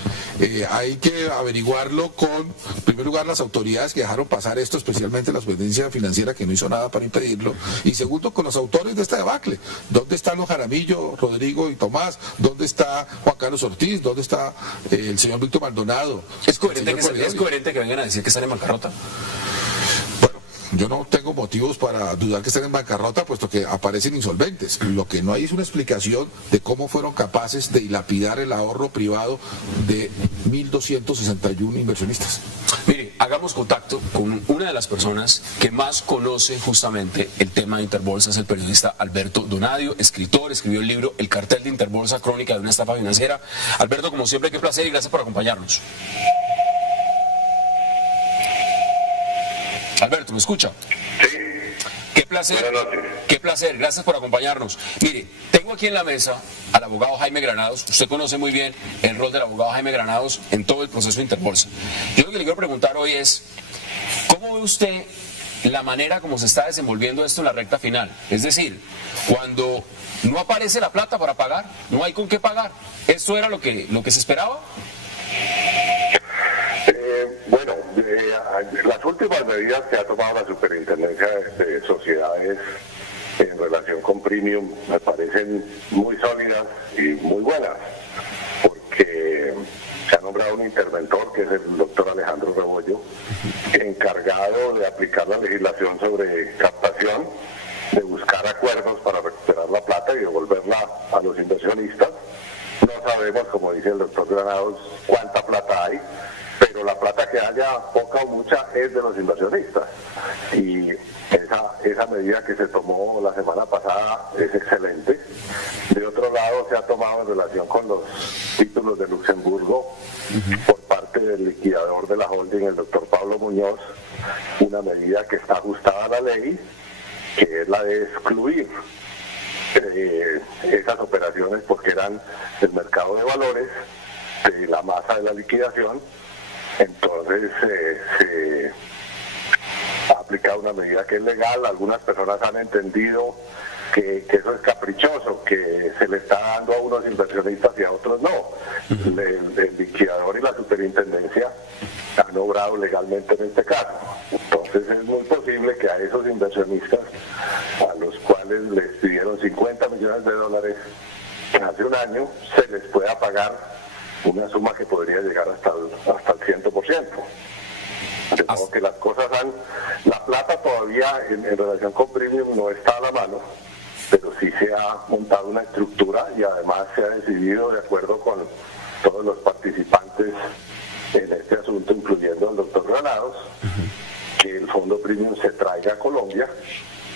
Hay que averiguarlo con, en primer lugar, las autoridades que dejaron pasar esto, especialmente la superintendencia financiera que no hizo nada para impedirlo, y segundo, con los autores de esta debacle. ¿Dónde están los Jaramillo, Rodrigo y Tomás? ¿Dónde está Juan Carlos Ortiz? ¿Dónde está el señor Víctor Maldonado? ¿Es coherente que vengan a decir que están en bancarrota? Bueno, yo no tengo motivos para dudar que estén en bancarrota, puesto que aparecen insolventes. Lo que no hay es una explicación de cómo fueron capaces de dilapidar el ahorro privado de 1.261 inversionistas. Mire, hagamos contacto con una de las personas que más conoce justamente el tema de Interbolsa, es el periodista Alberto Donadio, escritor, escribió el libro El cartel de Interbolsa, crónica de una estafa financiera. Alberto, como siempre, qué placer y gracias por acompañarnos. Alberto, ¿me escucha? Sí. Qué placer, gracias por acompañarnos. Mire, tengo aquí en la mesa al abogado Jaime Granados. Usted conoce muy bien el rol del abogado Jaime Granados en todo el proceso de Interbolsa. Yo lo que le quiero preguntar hoy es, ¿cómo ve usted la manera como se está desenvolviendo esto en la recta final? Es decir, cuando no aparece la plata para pagar, no hay con qué pagar. ¿Esto era lo que se esperaba? Bueno, las últimas medidas que ha tomado la Superintendencia de Sociedades en relación con Premium me parecen muy sólidas y muy buenas, porque se ha nombrado un interventor, que es el doctor Alejandro Rebollo, encargado de aplicar la legislación sobre captación, de buscar acuerdos para recuperar la plata y devolverla a los inversionistas. No sabemos, como dice el doctor Granados, cuánta plata hay, pero la plata que haya, poca o mucha, es de los inversionistas. Y Esa medida que se tomó la semana pasada es excelente. De otro lado, se ha tomado en relación con los títulos de Luxemburgo por parte del liquidador de la holding, el doctor Pablo Muñoz, una medida que está ajustada a la ley, que es la de excluir esas operaciones porque eran del mercado de valores, de la masa de la liquidación. Entonces se ha aplicado una medida que es legal. Algunas personas han entendido que eso es caprichoso, que se le está dando a unos inversionistas y a otros no. El liquidador y la superintendencia han obrado legalmente en este caso. Entonces es muy posible que a esos inversionistas, a los cuales les pidieron $50 millones hace un año, se les pueda pagar una suma que podría llegar hasta el 100%. De modo que las cosas la plata todavía en relación con Premium no está a la mano, pero sí se ha montado una estructura y además se ha decidido, de acuerdo con todos los participantes en este asunto, incluyendo al doctor Granados, que el fondo Premium se traiga a Colombia,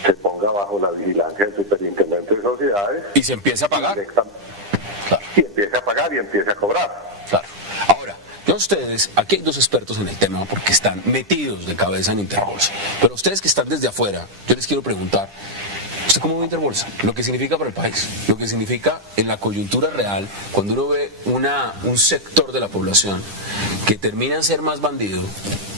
se ponga bajo la vigilancia del superintendente de sociedades y se empiece a pagar. Claro. Y empiece a pagar y empiece a cobrar. Claro. Ahora, yo ustedes, aquí hay dos expertos en el tema porque están metidos de cabeza en Interbolsa, pero ustedes que están desde afuera, yo les quiero preguntar, ¿usted cómo ve Interbolsa? Lo que significa para el país, lo que significa en la coyuntura real, cuando uno ve un sector de la población que termina en ser más bandido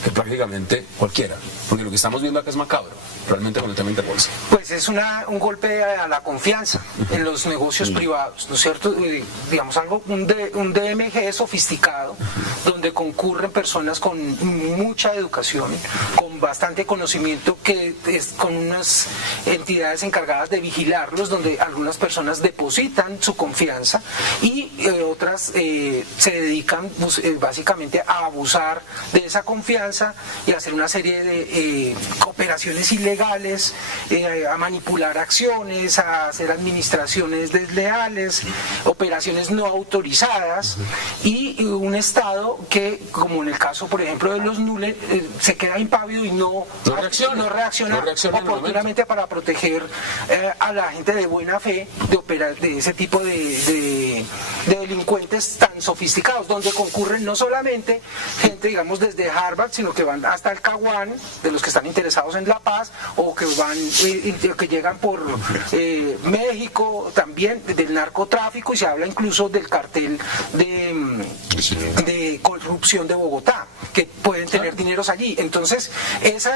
que prácticamente cualquiera, porque lo que estamos viendo acá es macabro, realmente con el tema Interbolsa. Pues es un golpe a la confianza en los negocios privados, ¿no es cierto? Digamos un DMG sofisticado, donde concurren personas con mucha educación, con bastante conocimiento, con unas entidades encargadas de vigilarlos, donde algunas personas depositan su confianza y otras se dedican básicamente a abusar de esa confianza y a hacer una serie de operaciones ilegales, a manipular acciones, a hacer administraciones desleales, operaciones no autorizadas, y un Estado que, como en el caso por ejemplo de los Nule, se queda impávido y no reacciona oportunamente para proteger a la gente de buena fe de ese tipo de delincuentes tan sofisticados, donde concurren no solamente gente, digamos, desde Harvard, sino que van hasta el Caguán, de los que están interesados en la paz, o que que llegan por México, también del narcotráfico, y se habla incluso del cartel de corrupción de Bogotá, que pueden tener dineros allí. Entonces, es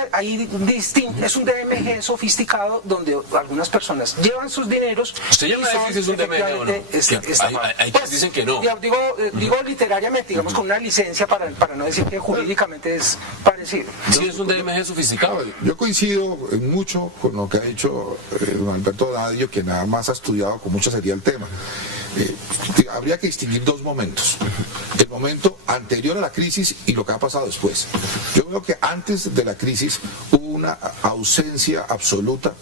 un DMG sofisticado donde algunas personas llevan sus dineros. ¿Usted ya me dice si es un DMG o no? Hay quienes dicen que no. Digo literariamente, digamos, con una licencia para no decir que jurídicamente es parecido. Sí, es un DMG sofisticado. Yo coincido mucho con lo que ha dicho don Alberto Dadio, que nada más ha estudiado con mucha seriedad el tema. Habría que distinguir dos momentos: el momento anterior a la crisis y lo que ha pasado después. Yo veo que antes de la crisis hubo una ausencia absoluta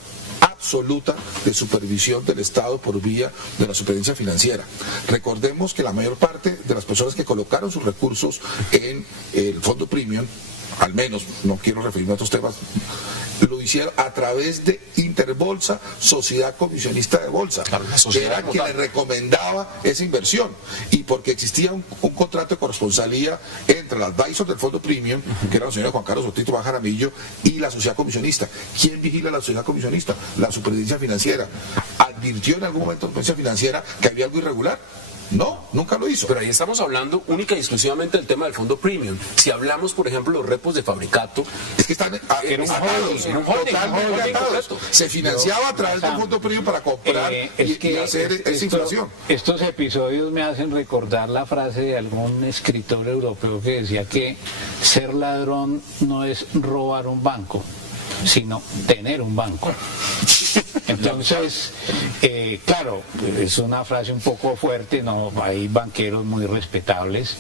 de supervisión del Estado por vía de la superintendencia financiera. Recordemos que la mayor parte de las personas que colocaron sus recursos en el fondo Premium, al menos, no quiero referirme a otros temas, lo hicieron a través de Interbolsa, sociedad comisionista de bolsa, que era quien le recomendaba esa inversión, y porque existía un contrato de corresponsalía entre el advisor del fondo Premium, que era la señora Juan Carlos Ortiz Jaramillo, y la sociedad comisionista. ¿Quién vigila a la sociedad comisionista? La superintendencia financiera. ¿Advirtió en algún momento la superintendencia financiera que había algo irregular? No, nunca lo hizo. Pero ahí estamos hablando única y exclusivamente del tema del fondo Premium. Si hablamos, por ejemplo, los repos de Fabricato, es que están en un holding. Se financiaba a través del fondo Premium para comprar y hacer esa inflación. Estos episodios me hacen recordar la frase de algún escritor europeo que decía que ser ladrón no es robar un banco, sino tener un banco. Entonces, claro, es una frase un poco fuerte, no, hay banqueros muy respetables,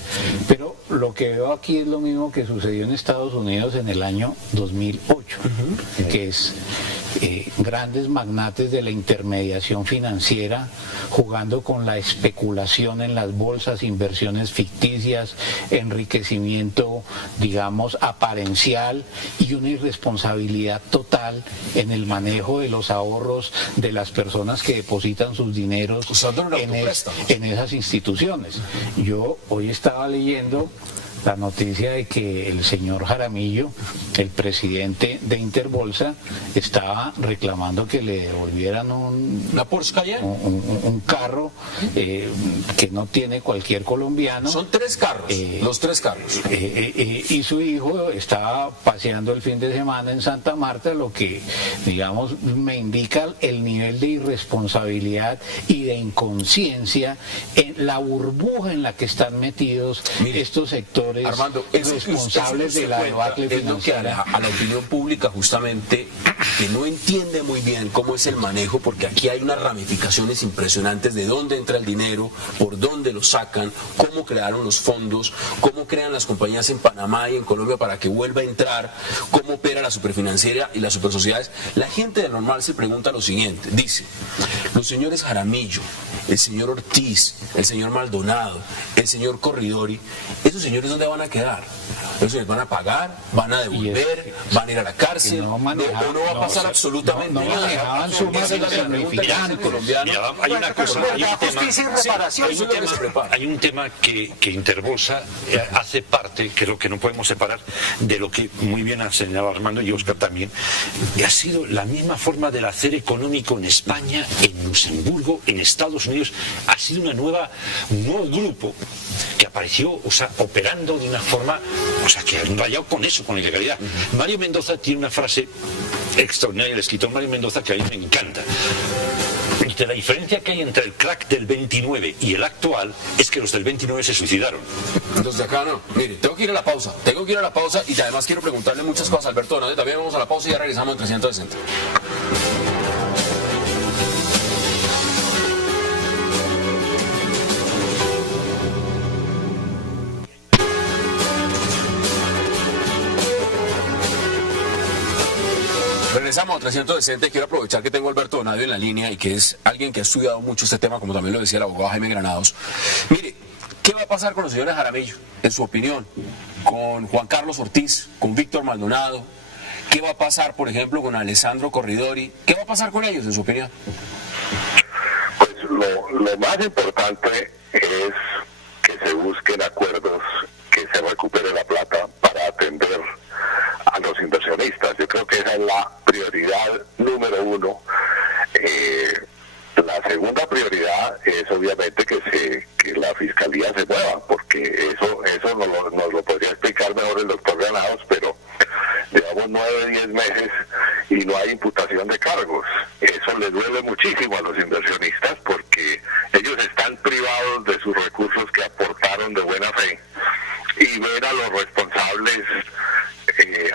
pero lo que veo aquí es lo mismo que sucedió en Estados Unidos en el año 2008, que es grandes magnates de la intermediación financiera jugando con la especulación en las bolsas, inversiones ficticias, enriquecimiento, digamos, aparencial y una irresponsabilidad total en el manejo de los ahorros de las personas que depositan sus dineros en esas instituciones. Yo hoy estaba leyendo la noticia de que el señor Jaramillo, el presidente de Interbolsa, estaba reclamando que le devolvieran un carro que no tiene cualquier colombiano. Son 3 carros, los 3 carros. Y su hijo estaba paseando el fin de semana en Santa Marta, lo que, digamos, me indica el nivel de irresponsabilidad y de inconsciencia en la burbuja en la que están metidos estos sectores, Armando, responsables de la debacle financiera. A la opinión pública justamente que no entiende muy bien cómo es el manejo, porque aquí hay unas ramificaciones impresionantes de dónde entra el dinero, por dónde lo sacan, cómo crearon los fondos, cómo crean las compañías en Panamá y en Colombia para que vuelva a entrar, cómo opera la superfinanciera y las supersociedades. La gente de normal se pregunta lo siguiente, dice, los señores Jaramillo, el señor Ortiz, el señor Maldonado, el señor Corridori, ¿esos señores dónde van a quedar? ¿Esos señores van a pagar? ¿Van a devolver? ¿Van a ir a la cárcel? ¿O no va a pasar absolutamente nada? Hay una cosa, hay un tema que Interbolsa hace parte, creo que no podemos separar de lo que muy bien ha señalado Armando y Óscar también, ha sido la misma forma del hacer económico en España, en Luxemburgo, en Estados Unidos. Ha sido un nuevo grupo que apareció, operando de una forma, que han rayado con eso, con la ilegalidad. Mario Mendoza tiene una frase extraordinaria, el escritor Mario Mendoza, que a mí me encanta. La diferencia que hay entre el crack del 29 y el actual es que los del 29 se suicidaron. Los de acá no. Mire, tengo que ir a la pausa y además quiero preguntarle muchas cosas a Alberto Donade. También vamos a la pausa y ya regresamos en 360. Regresamos a 360. Quiero aprovechar que tengo a Alberto Donade en la línea y que es alguien que ha estudiado mucho este tema, como también lo decía el abogado Jaime Granados. Mire, ¿qué va a pasar con los señores Jaramillo, en su opinión? Con Juan Carlos Ortiz, con Víctor Maldonado. ¿Qué va a pasar, por ejemplo, con Alessandro Corridori? ¿Qué va a pasar con ellos, en su opinión? Pues lo más importante es que se busquen acuerdos, que se recupere la plata para atender a los inversionistas. Yo creo que esa es la prioridad número 1. La segunda prioridad es obviamente que la fiscalía se mueva, porque eso nos lo podría explicar mejor el doctor Granados, pero llevamos 9, 10 meses y no hay imputación de cargos. Eso le duele muchísimo a los inversionistas, porque ellos están privados de sus recursos que aportaron de buena fe, y ver a los responsables,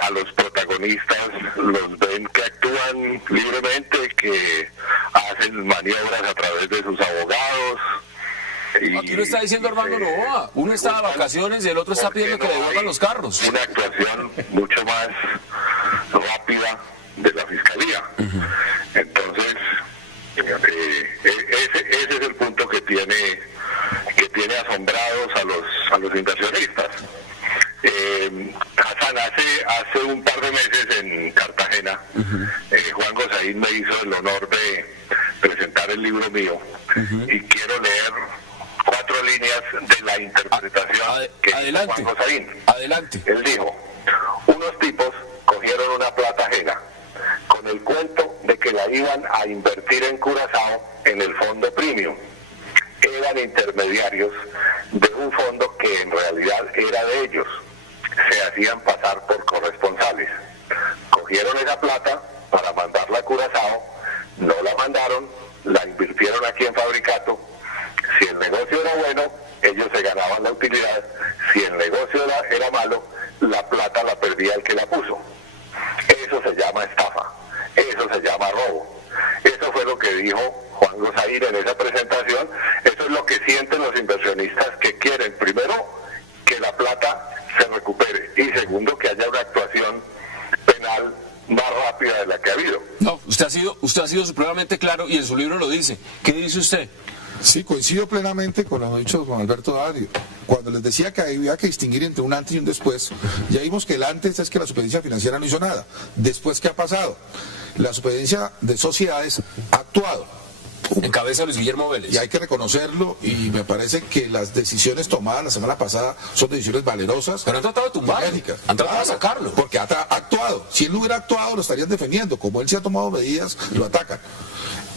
a los protagonistas, los ven que actúan libremente, que hacen maniobras a través de sus abogados. Aquí lo está diciendo Armando Novoa. Uno está de vacaciones y el otro está pidiendo que le devuelvan los carros. Una actuación mucho más rápida de la fiscalía. Entonces, ese es el punto que tiene asombrados a los inversionistas. Hassan, hace un par de meses en Cartagena, Juan Gosaín me hizo el honor de presentar el libro mío, y quiero leer 4 líneas de la interpretación que hizo Juan Gosaín. Adelante. Él dijo: unos tipos cogieron una plata ajena con el cuento de que la iban a invertir en Curazao en el fondo premium. Eran intermediarios de un fondo que en realidad era de ellos. Se hacían pasar por corresponsales. Cogieron esa plata para mandarla a Curazao, no la mandaron, la invirtieron aquí en Fabricato. Si el negocio era bueno, ellos se ganaban la utilidad. Si el negocio era malo, la plata la perdía el que la puso. Eso se llama estafa, eso se llama robo. Eso fue lo que dijo Juan Gosaín en esa presentación. Eso es lo que sienten los inversionistas, que quieren, primero, que la plata se recupere, y segundo, que haya una actuación penal más rápida de la que ha habido. No, usted ha sido supremamente claro y en su libro lo dice. ¿Qué dice usted? Sí, coincido plenamente con lo dicho don Alberto Dario. Cuando les decía que había que distinguir entre un antes y un después, ya vimos que el antes es que la superintendencia financiera no hizo nada. Después, ¿qué ha pasado? La superintendencia de sociedades ha actuado. En cabeza Luis Guillermo Vélez. Y hay que reconocerlo, y me parece que las decisiones tomadas la semana pasada son decisiones valerosas. Pero han tratado de tumbarlo, han tratado de sacarlo. Porque ha actuado. Si él no hubiera actuado, lo estarían defendiendo. Como él se ha tomado medidas, lo atacan.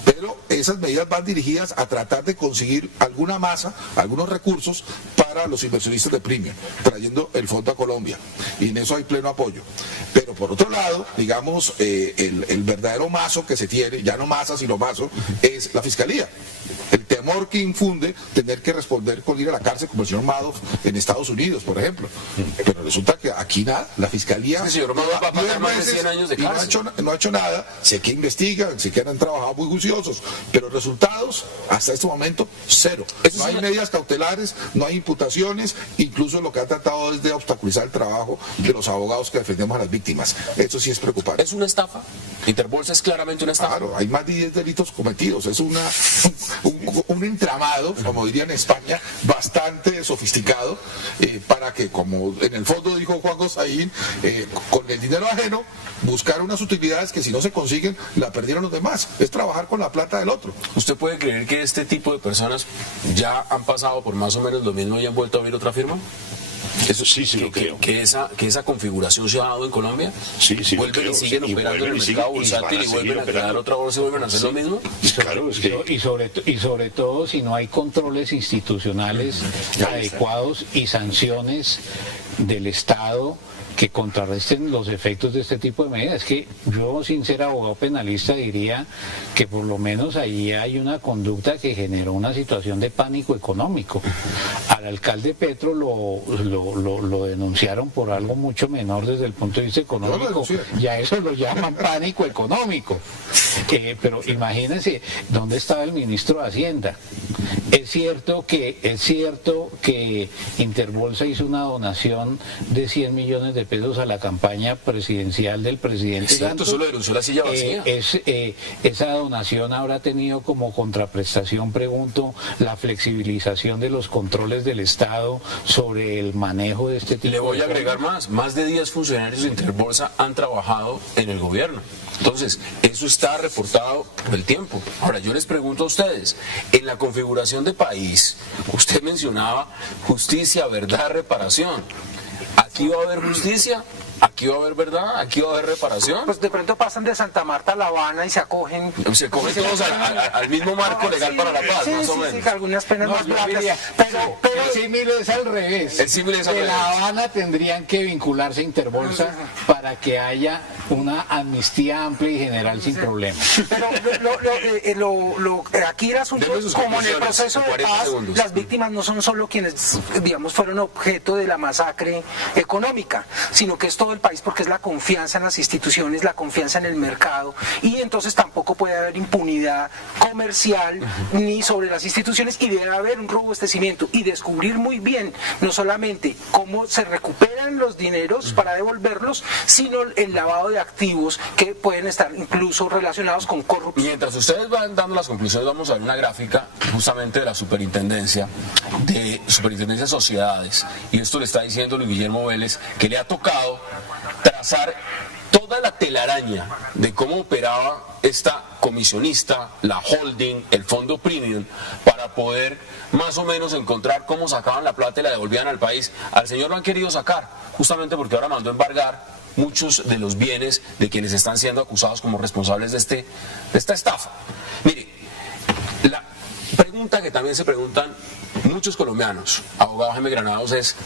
Pero esas medidas van dirigidas a tratar de conseguir alguna masa, algunos recursos para los inversionistas de Premium, trayendo el fondo a Colombia. Y en eso hay pleno apoyo. Pero por otro lado, digamos, el verdadero mazo que se tiene, ya no masa sino mazo, es la Fiscalía. El temor que infunde tener que responder con ir a la cárcel como el señor Madoff en Estados Unidos, por ejemplo. Pero resulta que aquí nada, la Fiscalía... El señor Madoff va a pasar más de 100 años de cárcel. No ha hecho nada, sé que investigan, sé que han trabajado muy juiciosos, pero resultados, hasta este momento, cero. No hay medidas cautelares, no hay imputaciones, incluso lo que han tratado es de obstaculizar el trabajo de los abogados que defendemos a las víctimas. Eso sí es preocupante. ¿Es una estafa? Interbolsa es claramente una estafa. Claro, hay más de 10 delitos cometidos, es un entramado, como diría en España, bastante sofisticado, para que, como en el fondo dijo Juan Gosaín, con el dinero ajeno, buscar unas utilidades que si no se consiguen, la perdieron los demás. Es trabajar con la plata del otro. ¿Usted puede creer que este tipo de personas ya han pasado por más o menos lo mismo y han vuelto a abrir otra firma? Eso sí, lo creo. Que esa configuración se ha dado en Colombia. Sí, vuelven y siguen operando en el mercado bursátil y vuelven a crear otra bolsa y vuelven a hacer lo mismo. Claro, es que... y sobre todo si no hay controles institucionales adecuados y sanciones del Estado que contrarresten los efectos de este tipo de medidas. Es que yo, sin ser abogado penalista, diría que por lo menos ahí hay una conducta que generó una situación de pánico económico. Al alcalde Petro lo denunciaron por algo mucho menor desde el punto de vista económico. Ya eso lo llaman pánico económico. Pero imagínense, ¿dónde estaba el ministro de Hacienda? Es cierto que Interbolsa hizo una donación de 100 millones de pesos a la campaña presidencial del presidente Santos. Eso lo denunció la silla vacía. Esa donación habrá tenido como contraprestación, pregunto, la flexibilización de los controles del Estado sobre el manejo de este tipo de... Le voy a agregar más de 10 funcionarios de Interbolsa han trabajado en el gobierno. Entonces, eso está reportado por el tiempo. Ahora, yo les pregunto a ustedes, en la configuración de país, usted mencionaba justicia, verdad, reparación. ¿Aquí va a haber justicia? ¿Aquí va a haber verdad? ¿Aquí va a haber reparación? Pues de pronto pasan de Santa Marta a La Habana y se acogen... Se cogen todos al mismo marco legal para la paz, más o menos. Sí, algunas penas más blandas. Pero el símil es al revés. El símil es al revés. De La Habana tendrían que vincularse a Interbolsa para que haya una amnistía amplia y general sin problemas. Pero aquí el asunto, como en el proceso de paz, las víctimas no son solo quienes, digamos, fueron objeto de la masacre económica, sino que es todo el país, porque es la confianza en las instituciones, la confianza en el mercado, y entonces tampoco puede haber impunidad comercial ni sobre las instituciones, y debe haber un robustecimiento y descubrir muy bien no solamente cómo se recuperan los dineros para devolverlos, sino el lavado de activos que pueden estar incluso relacionados con corrupción. Mientras ustedes van dando las conclusiones, vamos a ver una gráfica justamente de la superintendencia de sociedades, y esto le está diciendo Luis Guillermo Vélez, que le ha tocado trazar toda la telaraña de cómo operaba esta comisionista, la holding, el fondo Premium, para poder más o menos encontrar cómo sacaban la plata y la devolvían al país. Al señor lo han querido sacar, justamente porque ahora mandó embargar muchos de los bienes de quienes están siendo acusados como responsables de esta estafa. Mire, la pregunta que también se preguntan muchos colombianos, abogado Jaime Granados, es: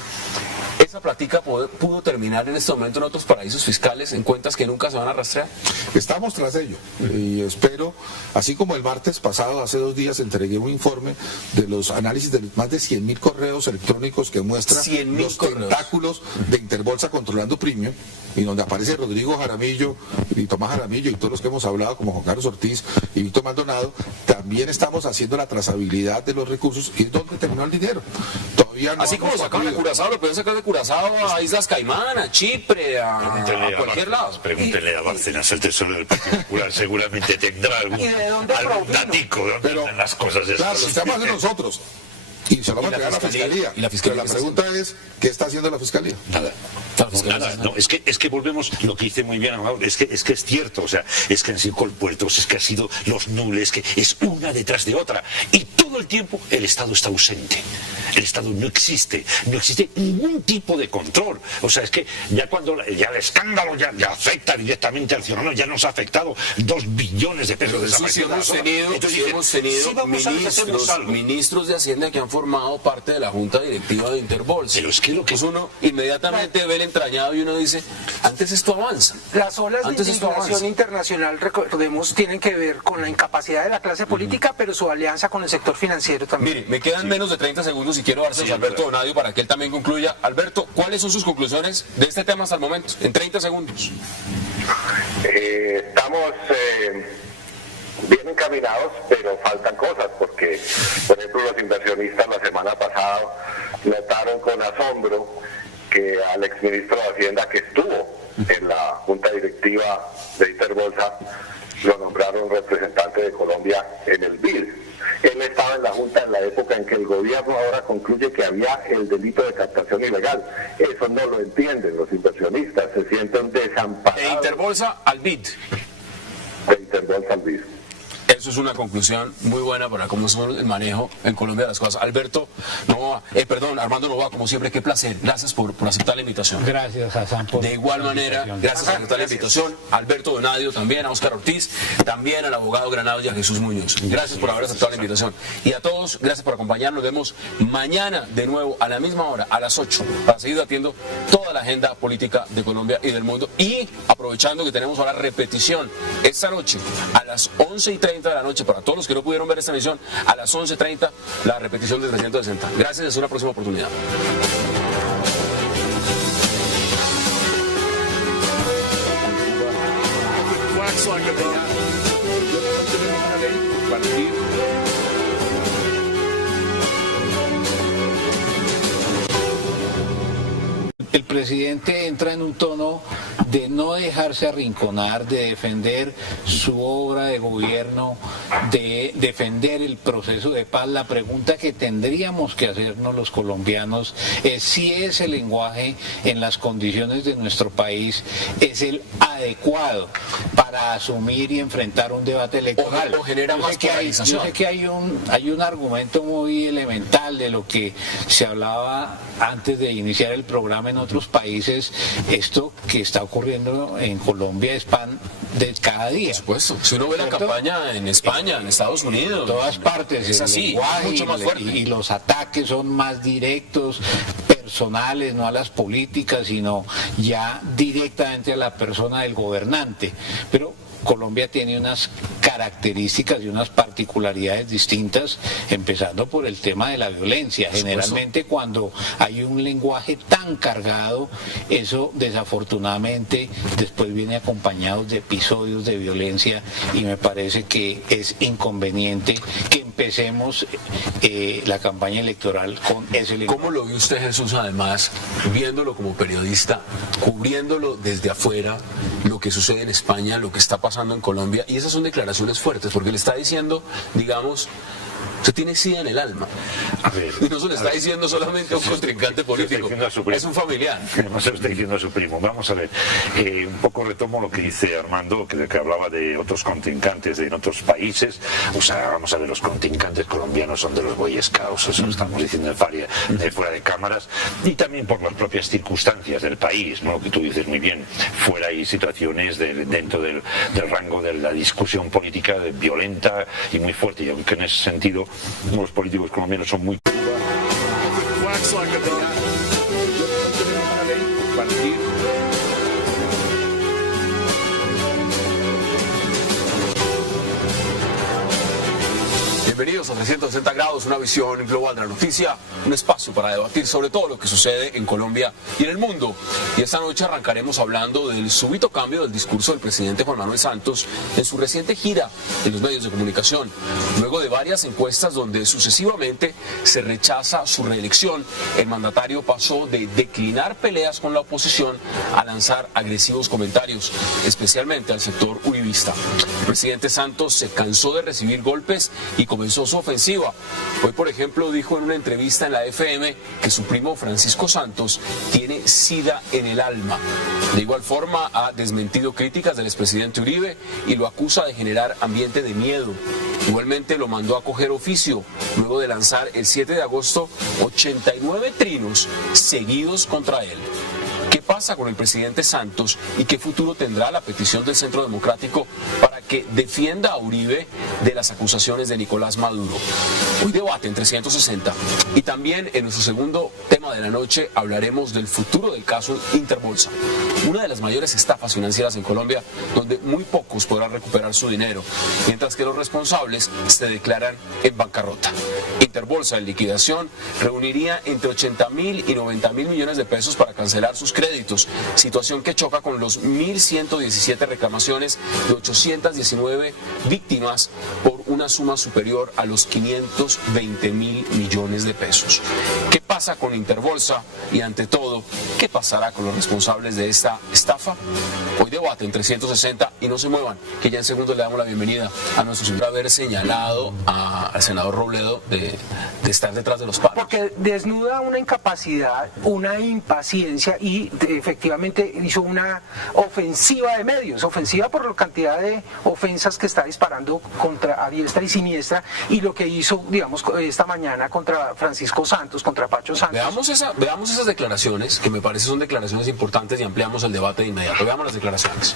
¿esa plática pudo terminar en este momento en otros paraísos fiscales, en cuentas que nunca se van a rastrear? Estamos tras ello y espero, así como el martes pasado, hace 2 días, entregué un informe de los análisis de más de 100.000 correos electrónicos que muestran los tentáculos de Interbolsa controlando Premium, y donde aparece Rodrigo Jaramillo y Tomás Jaramillo y todos los que hemos hablado, como Juan Carlos Ortiz y Víctor Maldonado. También estamos haciendo la trazabilidad de los recursos y es donde terminó el dinero. Todavía todavía no. Así como sacaron de Curazao, lo pueden sacar de Curazao a Islas Caimán, a Chipre, a cualquier lado. Pregúntenle a Bárcenas, el tesoro del Partido Popular, seguramente tendrá algún datico de dónde están las cosas de claro, esas. estamos de nosotros. Y se lo vamos a entregar a la Fiscalía. Pero la pregunta es, ¿qué está haciendo la Fiscalía? Nada. No, es que volvemos, lo que dice muy bien Amador, es que es cierto, o sea, es que han sido colpuertos, es que han sido los nules, que es una detrás de otra. Y todo el tiempo el Estado está ausente. El Estado no existe ningún tipo de control. O sea, es que ya el escándalo ya afecta directamente al ciudadano, ya nos ha afectado 2 billones de pesos. Pero sí hemos tenido ministros de Hacienda que han formado parte de la Junta Directiva de Interbolsa. Pero es que lo que uno inmediatamente ve el entrañado y uno dice, antes esto avanza. Las olas de indignación internacional, recordemos, tienen que ver con la incapacidad de la clase política, pero su alianza con el sector financiero también. Mire, me quedan menos de 30 segundos y quiero darse a Alberto Donadio para que él también concluya. Alberto, ¿cuáles son sus conclusiones de este tema hasta el momento? En 30 segundos. Estamos bien encaminados, pero faltan cosas, porque, por ejemplo, los inversionistas la semana pasada notaron con asombro que al exministro de Hacienda, que estuvo en la Junta Directiva de Interbolsa, lo nombraron representante de Colombia en el BID. Él estaba en la Junta en la época en que el gobierno ahora concluye que había el delito de captación ilegal. Eso no lo entienden los inversionistas, se sienten desamparados. De Interbolsa al BID. De Interbolsa al BID. Eso es una conclusión muy buena para cómo es el manejo en Colombia de las cosas. Armando Novoa, como siempre, qué placer. Gracias por aceptar la invitación. Gracias, Hassan, por de igual manera, gracias por aceptar la invitación. Alberto Donadio también, a Óscar Ortiz, también al abogado Granados y a Jesús Muñoz. Gracias por haber aceptado la invitación. Y a todos, gracias por acompañarnos. Nos vemos mañana de nuevo a la misma hora, a las 8, para seguir debatiendo toda la agenda política de Colombia y del mundo. Y aprovechando que tenemos ahora repetición esta noche a las 11:30 de la noche, para todos los que no pudieron ver esta emisión, a las 11:30 la repetición de 360. Gracias, hasta una próxima oportunidad. El presidente entra en un tono de no dejarse arrinconar, de defender su obra de gobierno, de defender el proceso de paz. La pregunta que tendríamos que hacernos los colombianos es si ese lenguaje en las condiciones de nuestro país es el adecuado para asumir y enfrentar un debate electoral. O genera más polarización. Yo sé que hay un argumento muy elemental de lo que se hablaba antes de iniciar el programa en otros países. Esto que está ocurriendo en Colombia es pan de cada día. Por supuesto. Si uno ve la campaña en España, en Estados Unidos, en todas partes, es así, mucho más fuerte. Y los ataques son más directos, personales, no a las políticas, sino ya directamente a la persona del gobernante. Pero Colombia tiene unas características y unas particularidades distintas, empezando por el tema de la violencia. Generalmente cuando hay un lenguaje tan cargado, eso desafortunadamente después viene acompañado de episodios de violencia, y me parece que es inconveniente que empecemos la campaña electoral con ese lenguaje. ¿Cómo lo ve usted, Jesús, además, viéndolo como periodista, cubriéndolo desde afuera, lo que sucede en España, lo que está pasando en Colombia? Y esas son declaraciones fuertes, porque le está diciendo, digamos, usted tiene SIDA en el alma. A ver, y no se le está diciendo solamente a un contrincante político, es un familiar. No se lo está diciendo a su primo. Vamos a ver, un poco retomo lo que dice Armando, que hablaba de otros contrincantes en otros países. O sea, vamos a ver, los contrincantes colombianos son de los Boy Scouts, eso lo estamos diciendo fuera de cámaras, y también por las propias circunstancias del país, ¿no? Lo que tú dices muy bien, fuera hay situaciones dentro del rango de la discusión política violenta y muy fuerte, y aunque en ese sentido los políticos colombianos son muy... Bienvenidos a 360 grados, una visión global de la noticia. un espacio para debatir sobre todo lo que sucede en Colombia y en el mundo. Y esta noche arrancaremos hablando del súbito cambio del discurso del presidente Juan Manuel Santos en su reciente gira en los medios de comunicación, luego de varias encuestas donde sucesivamente se rechaza su reelección. El mandatario pasó de declinar peleas con la oposición a lanzar agresivos comentarios, especialmente al sector uribista. El presidente Santos se cansó de recibir golpes y comenzó su ofensiva. Hoy, por ejemplo, dijo en una entrevista en la FM que su primo Francisco Santos tiene sida en el alma. De igual forma, ha desmentido críticas del expresidente Uribe y lo acusa de generar ambiente de miedo. Igualmente lo mandó a coger oficio luego de lanzar el 7 de agosto 89 trinos seguidos contra él. ¿Qué pasa con el presidente Santos y qué futuro tendrá la petición del Centro Democrático para que defienda a Uribe de las acusaciones de Nicolás Maduro? Hoy debate en 360. Y también en nuestro segundo tema de la noche hablaremos del futuro del caso Interbolsa, una de las mayores estafas financieras en Colombia, donde muy pocos podrán recuperar su dinero, mientras que los responsables se declaran en bancarrota. Interbolsa, en liquidación, reuniría entre 80.000 y 90.000 millones de pesos para cancelar sus créditos, situación que choca con los 1.117 reclamaciones de 819 víctimas por una suma superior a los 520.000 millones de pesos. ¿Qué pasa con Interbolsa? Y ante todo, ¿qué pasará con los responsables de esta estafa? Hoy debate en 360 y no se muevan, que ya en segundos le damos la bienvenida a nuestro señor haber señalado al senador Robledo de estar detrás de los palos. Porque desnuda una incapacidad, una impaciencia y efectivamente hizo una ofensiva de medios, ofensiva por la cantidad de ofensas que está disparando contra a diestra y siniestra, y lo que hizo, digamos, esta mañana contra Francisco Santos, contra Pacho Santos. Veamos esas declaraciones, que me parece son declaraciones importantes, y ampliamos el debate de inmediato. Veamos las declaraciones.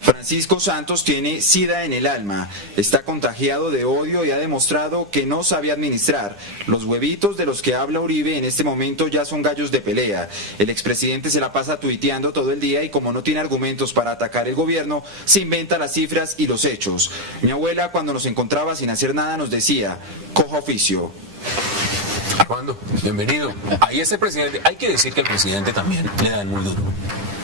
Francisco Santos tiene sida en el alma, está contagiado de odio y ha demostrado que no sabe administrar. Los huevitos de los que habla Uribe en este momento ya son gallos de pelea. El expresidente se la pasa tuiteando todo el día y como no tiene argumentos para atacar el gobierno, se inventa las cifras y los hechos. Mi abuela, cuando nos encontraba sin hacer nada, nos decía: coja oficio. Armando, bienvenido. Ahí está el presidente. Hay que decir que el presidente también le dan muy duro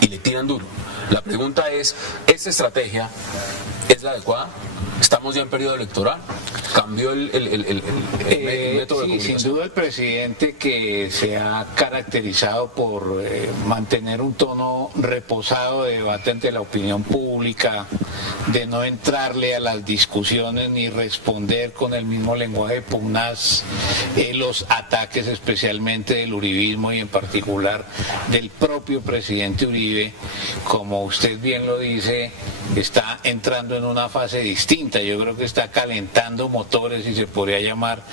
y le tiran duro. La pregunta es, ¿esta estrategia es la adecuada? ¿Estamos ya en periodo electoral? ¿Cambió el método de comunicación? Sin duda el presidente, que se ha caracterizado por mantener un tono reposado de debate ante la opinión pública, de no entrarle a las discusiones ni responder con el mismo lenguaje pugnaz los ataques especialmente del uribismo y en particular del propio presidente Uribe, como usted bien lo dice, está entrando en una fase distinta. Yo creo que está calentando motores, si se podría llamar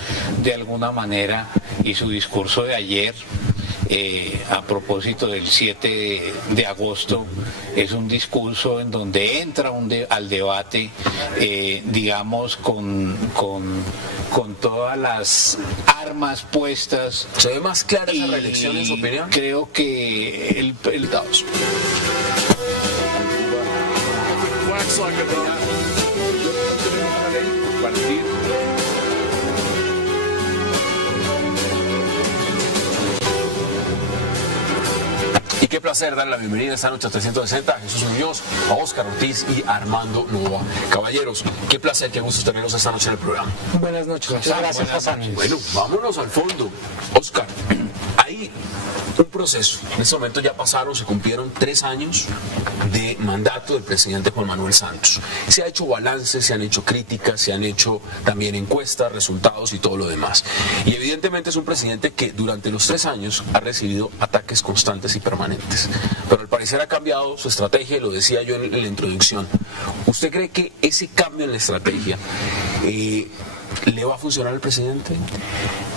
de alguna manera, y su discurso de ayer a propósito del 7 de agosto es un discurso en donde entra al debate, digamos, con todas las armas puestas. ¿Se ve más clara esa reelección en su opinión? Creo que el Y qué placer darle la bienvenida esta noche a 360 a Jesús Muñoz, a Óscar Ortiz y a Armando Nova. Caballeros, qué placer, qué gusto tenerlos esta noche en el programa. Buenas noches, muchas gracias, Hassan. Bueno, vámonos al fondo. Óscar, hay un proceso. En este momento ya se cumplieron 3 años de mandato del presidente Juan Manuel Santos. Se ha hecho balance, se han hecho críticas, se han hecho también encuestas, resultados y todo lo demás. Y evidentemente es un presidente que durante los 3 años ha recibido ataques constantes y permanentes. Pero al parecer ha cambiado su estrategia, y lo decía yo en la introducción. ¿Usted cree que ese cambio en la estrategia le va a funcionar al presidente?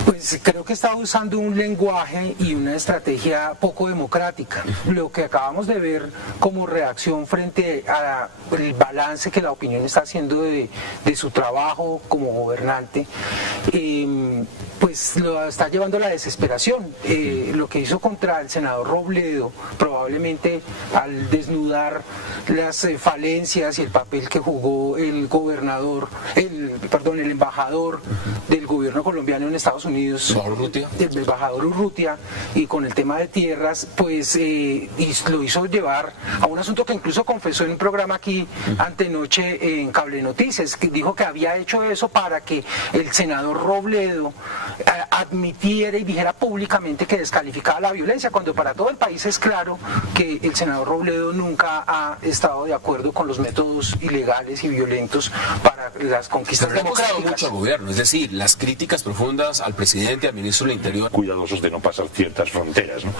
Pues creo que está usando un lenguaje y una estrategia poco democrática. Lo que acabamos de ver como reacción frente al balance que la opinión está haciendo de su trabajo como gobernante, pues lo está llevando a la desesperación. Lo que hizo contra el senador Robledo, probablemente al desnudar las falencias y el papel que jugó el embajador embajador del gobierno colombiano en Estados Unidos, el embajador Urrutia, y con el tema de tierras, pues y lo hizo llevar a un asunto que incluso confesó en un programa aquí antenoche en Cable Noticias, que dijo que había hecho eso para que el senador Robledo admitiera y dijera públicamente que descalificaba la violencia, cuando para todo el país es claro que el senador Robledo nunca ha estado de acuerdo con los métodos ilegales y violentos para las conquistas democráticas. Mucho al gobierno, es decir, las críticas profundas al presidente, al ministro del Interior. Cuidadosos de no pasar ciertas fronteras, ¿no?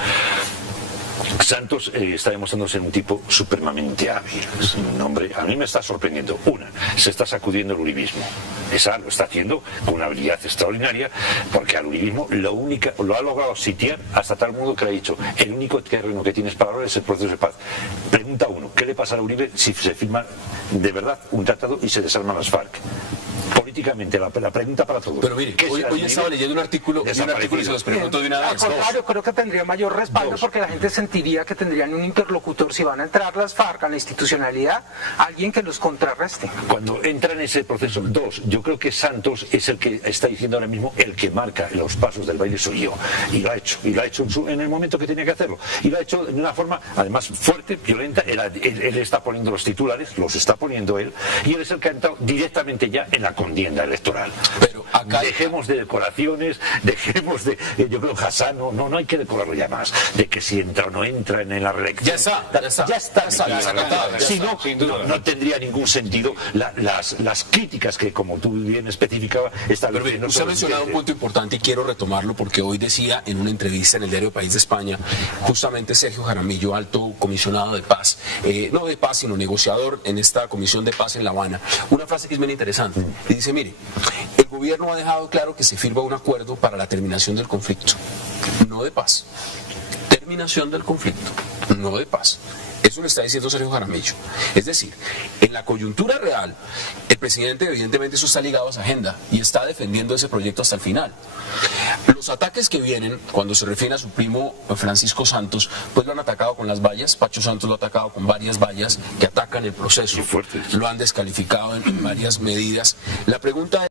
Santos está demostrando ser un tipo supremamente hábil. Es un hombre, a mí me está sorprendiendo. Una, se está sacudiendo el uribismo. Esa lo está haciendo con una habilidad extraordinaria, porque al uribismo lo ha logrado sitiar hasta tal modo que le ha dicho: el único terreno que tienes para ahora es el proceso de paz. Pregunta uno: ¿qué le pasa a Uribe si se firma de verdad un tratado y se desarman las FARC? Políticamente, la pregunta para todos. Pero mire, hoy estaba leyendo un artículo y se los pregunto de una vez. Al contrario, creo que tendría mayor respaldo porque la gente sentiría que tendrían un interlocutor, si van a entrar las FARC a la institucionalidad, alguien que los contrarreste. Cuando entra en ese proceso, dos, yo creo que Santos es el que está diciendo ahora mismo: el que marca los pasos del baile soy yo. Y lo ha hecho en el momento que tenía que hacerlo. Y lo ha hecho de una forma, además, fuerte, violenta. Él está poniendo los titulares, los está poniendo él, y él es el que ha entrado directamente ya en la contienda electoral. Pero acá dejemos de decoraciones, dejemos de, yo creo, Hassan, no hay que decorarlo ya más, de que si entra o no entra en la reelección. Ya está. Si no tendría ningún sentido las críticas que, como tú bien especificabas, Pero bien, usted ha mencionado un punto importante y quiero retomarlo, porque hoy decía en una entrevista en el diario País de España, justamente Sergio Jaramillo, alto comisionado de paz, no de paz, sino negociador en esta comisión de paz en La Habana, una frase que es bien interesante. Y dice: mire, el gobierno ha dejado claro que se firma un acuerdo para la terminación del conflicto, no de paz. Terminación del conflicto, no de paz. Eso lo está diciendo Sergio Jaramillo. Es decir, en la coyuntura real, el presidente, evidentemente, eso está ligado a esa agenda y está defendiendo ese proyecto hasta el final. Los ataques que vienen, cuando se refiere a su primo Francisco Santos, pues lo han atacado con las vallas. Pacho Santos lo ha atacado con varias vallas que atacan el proceso. Lo han descalificado en varias medidas. La pregunta es...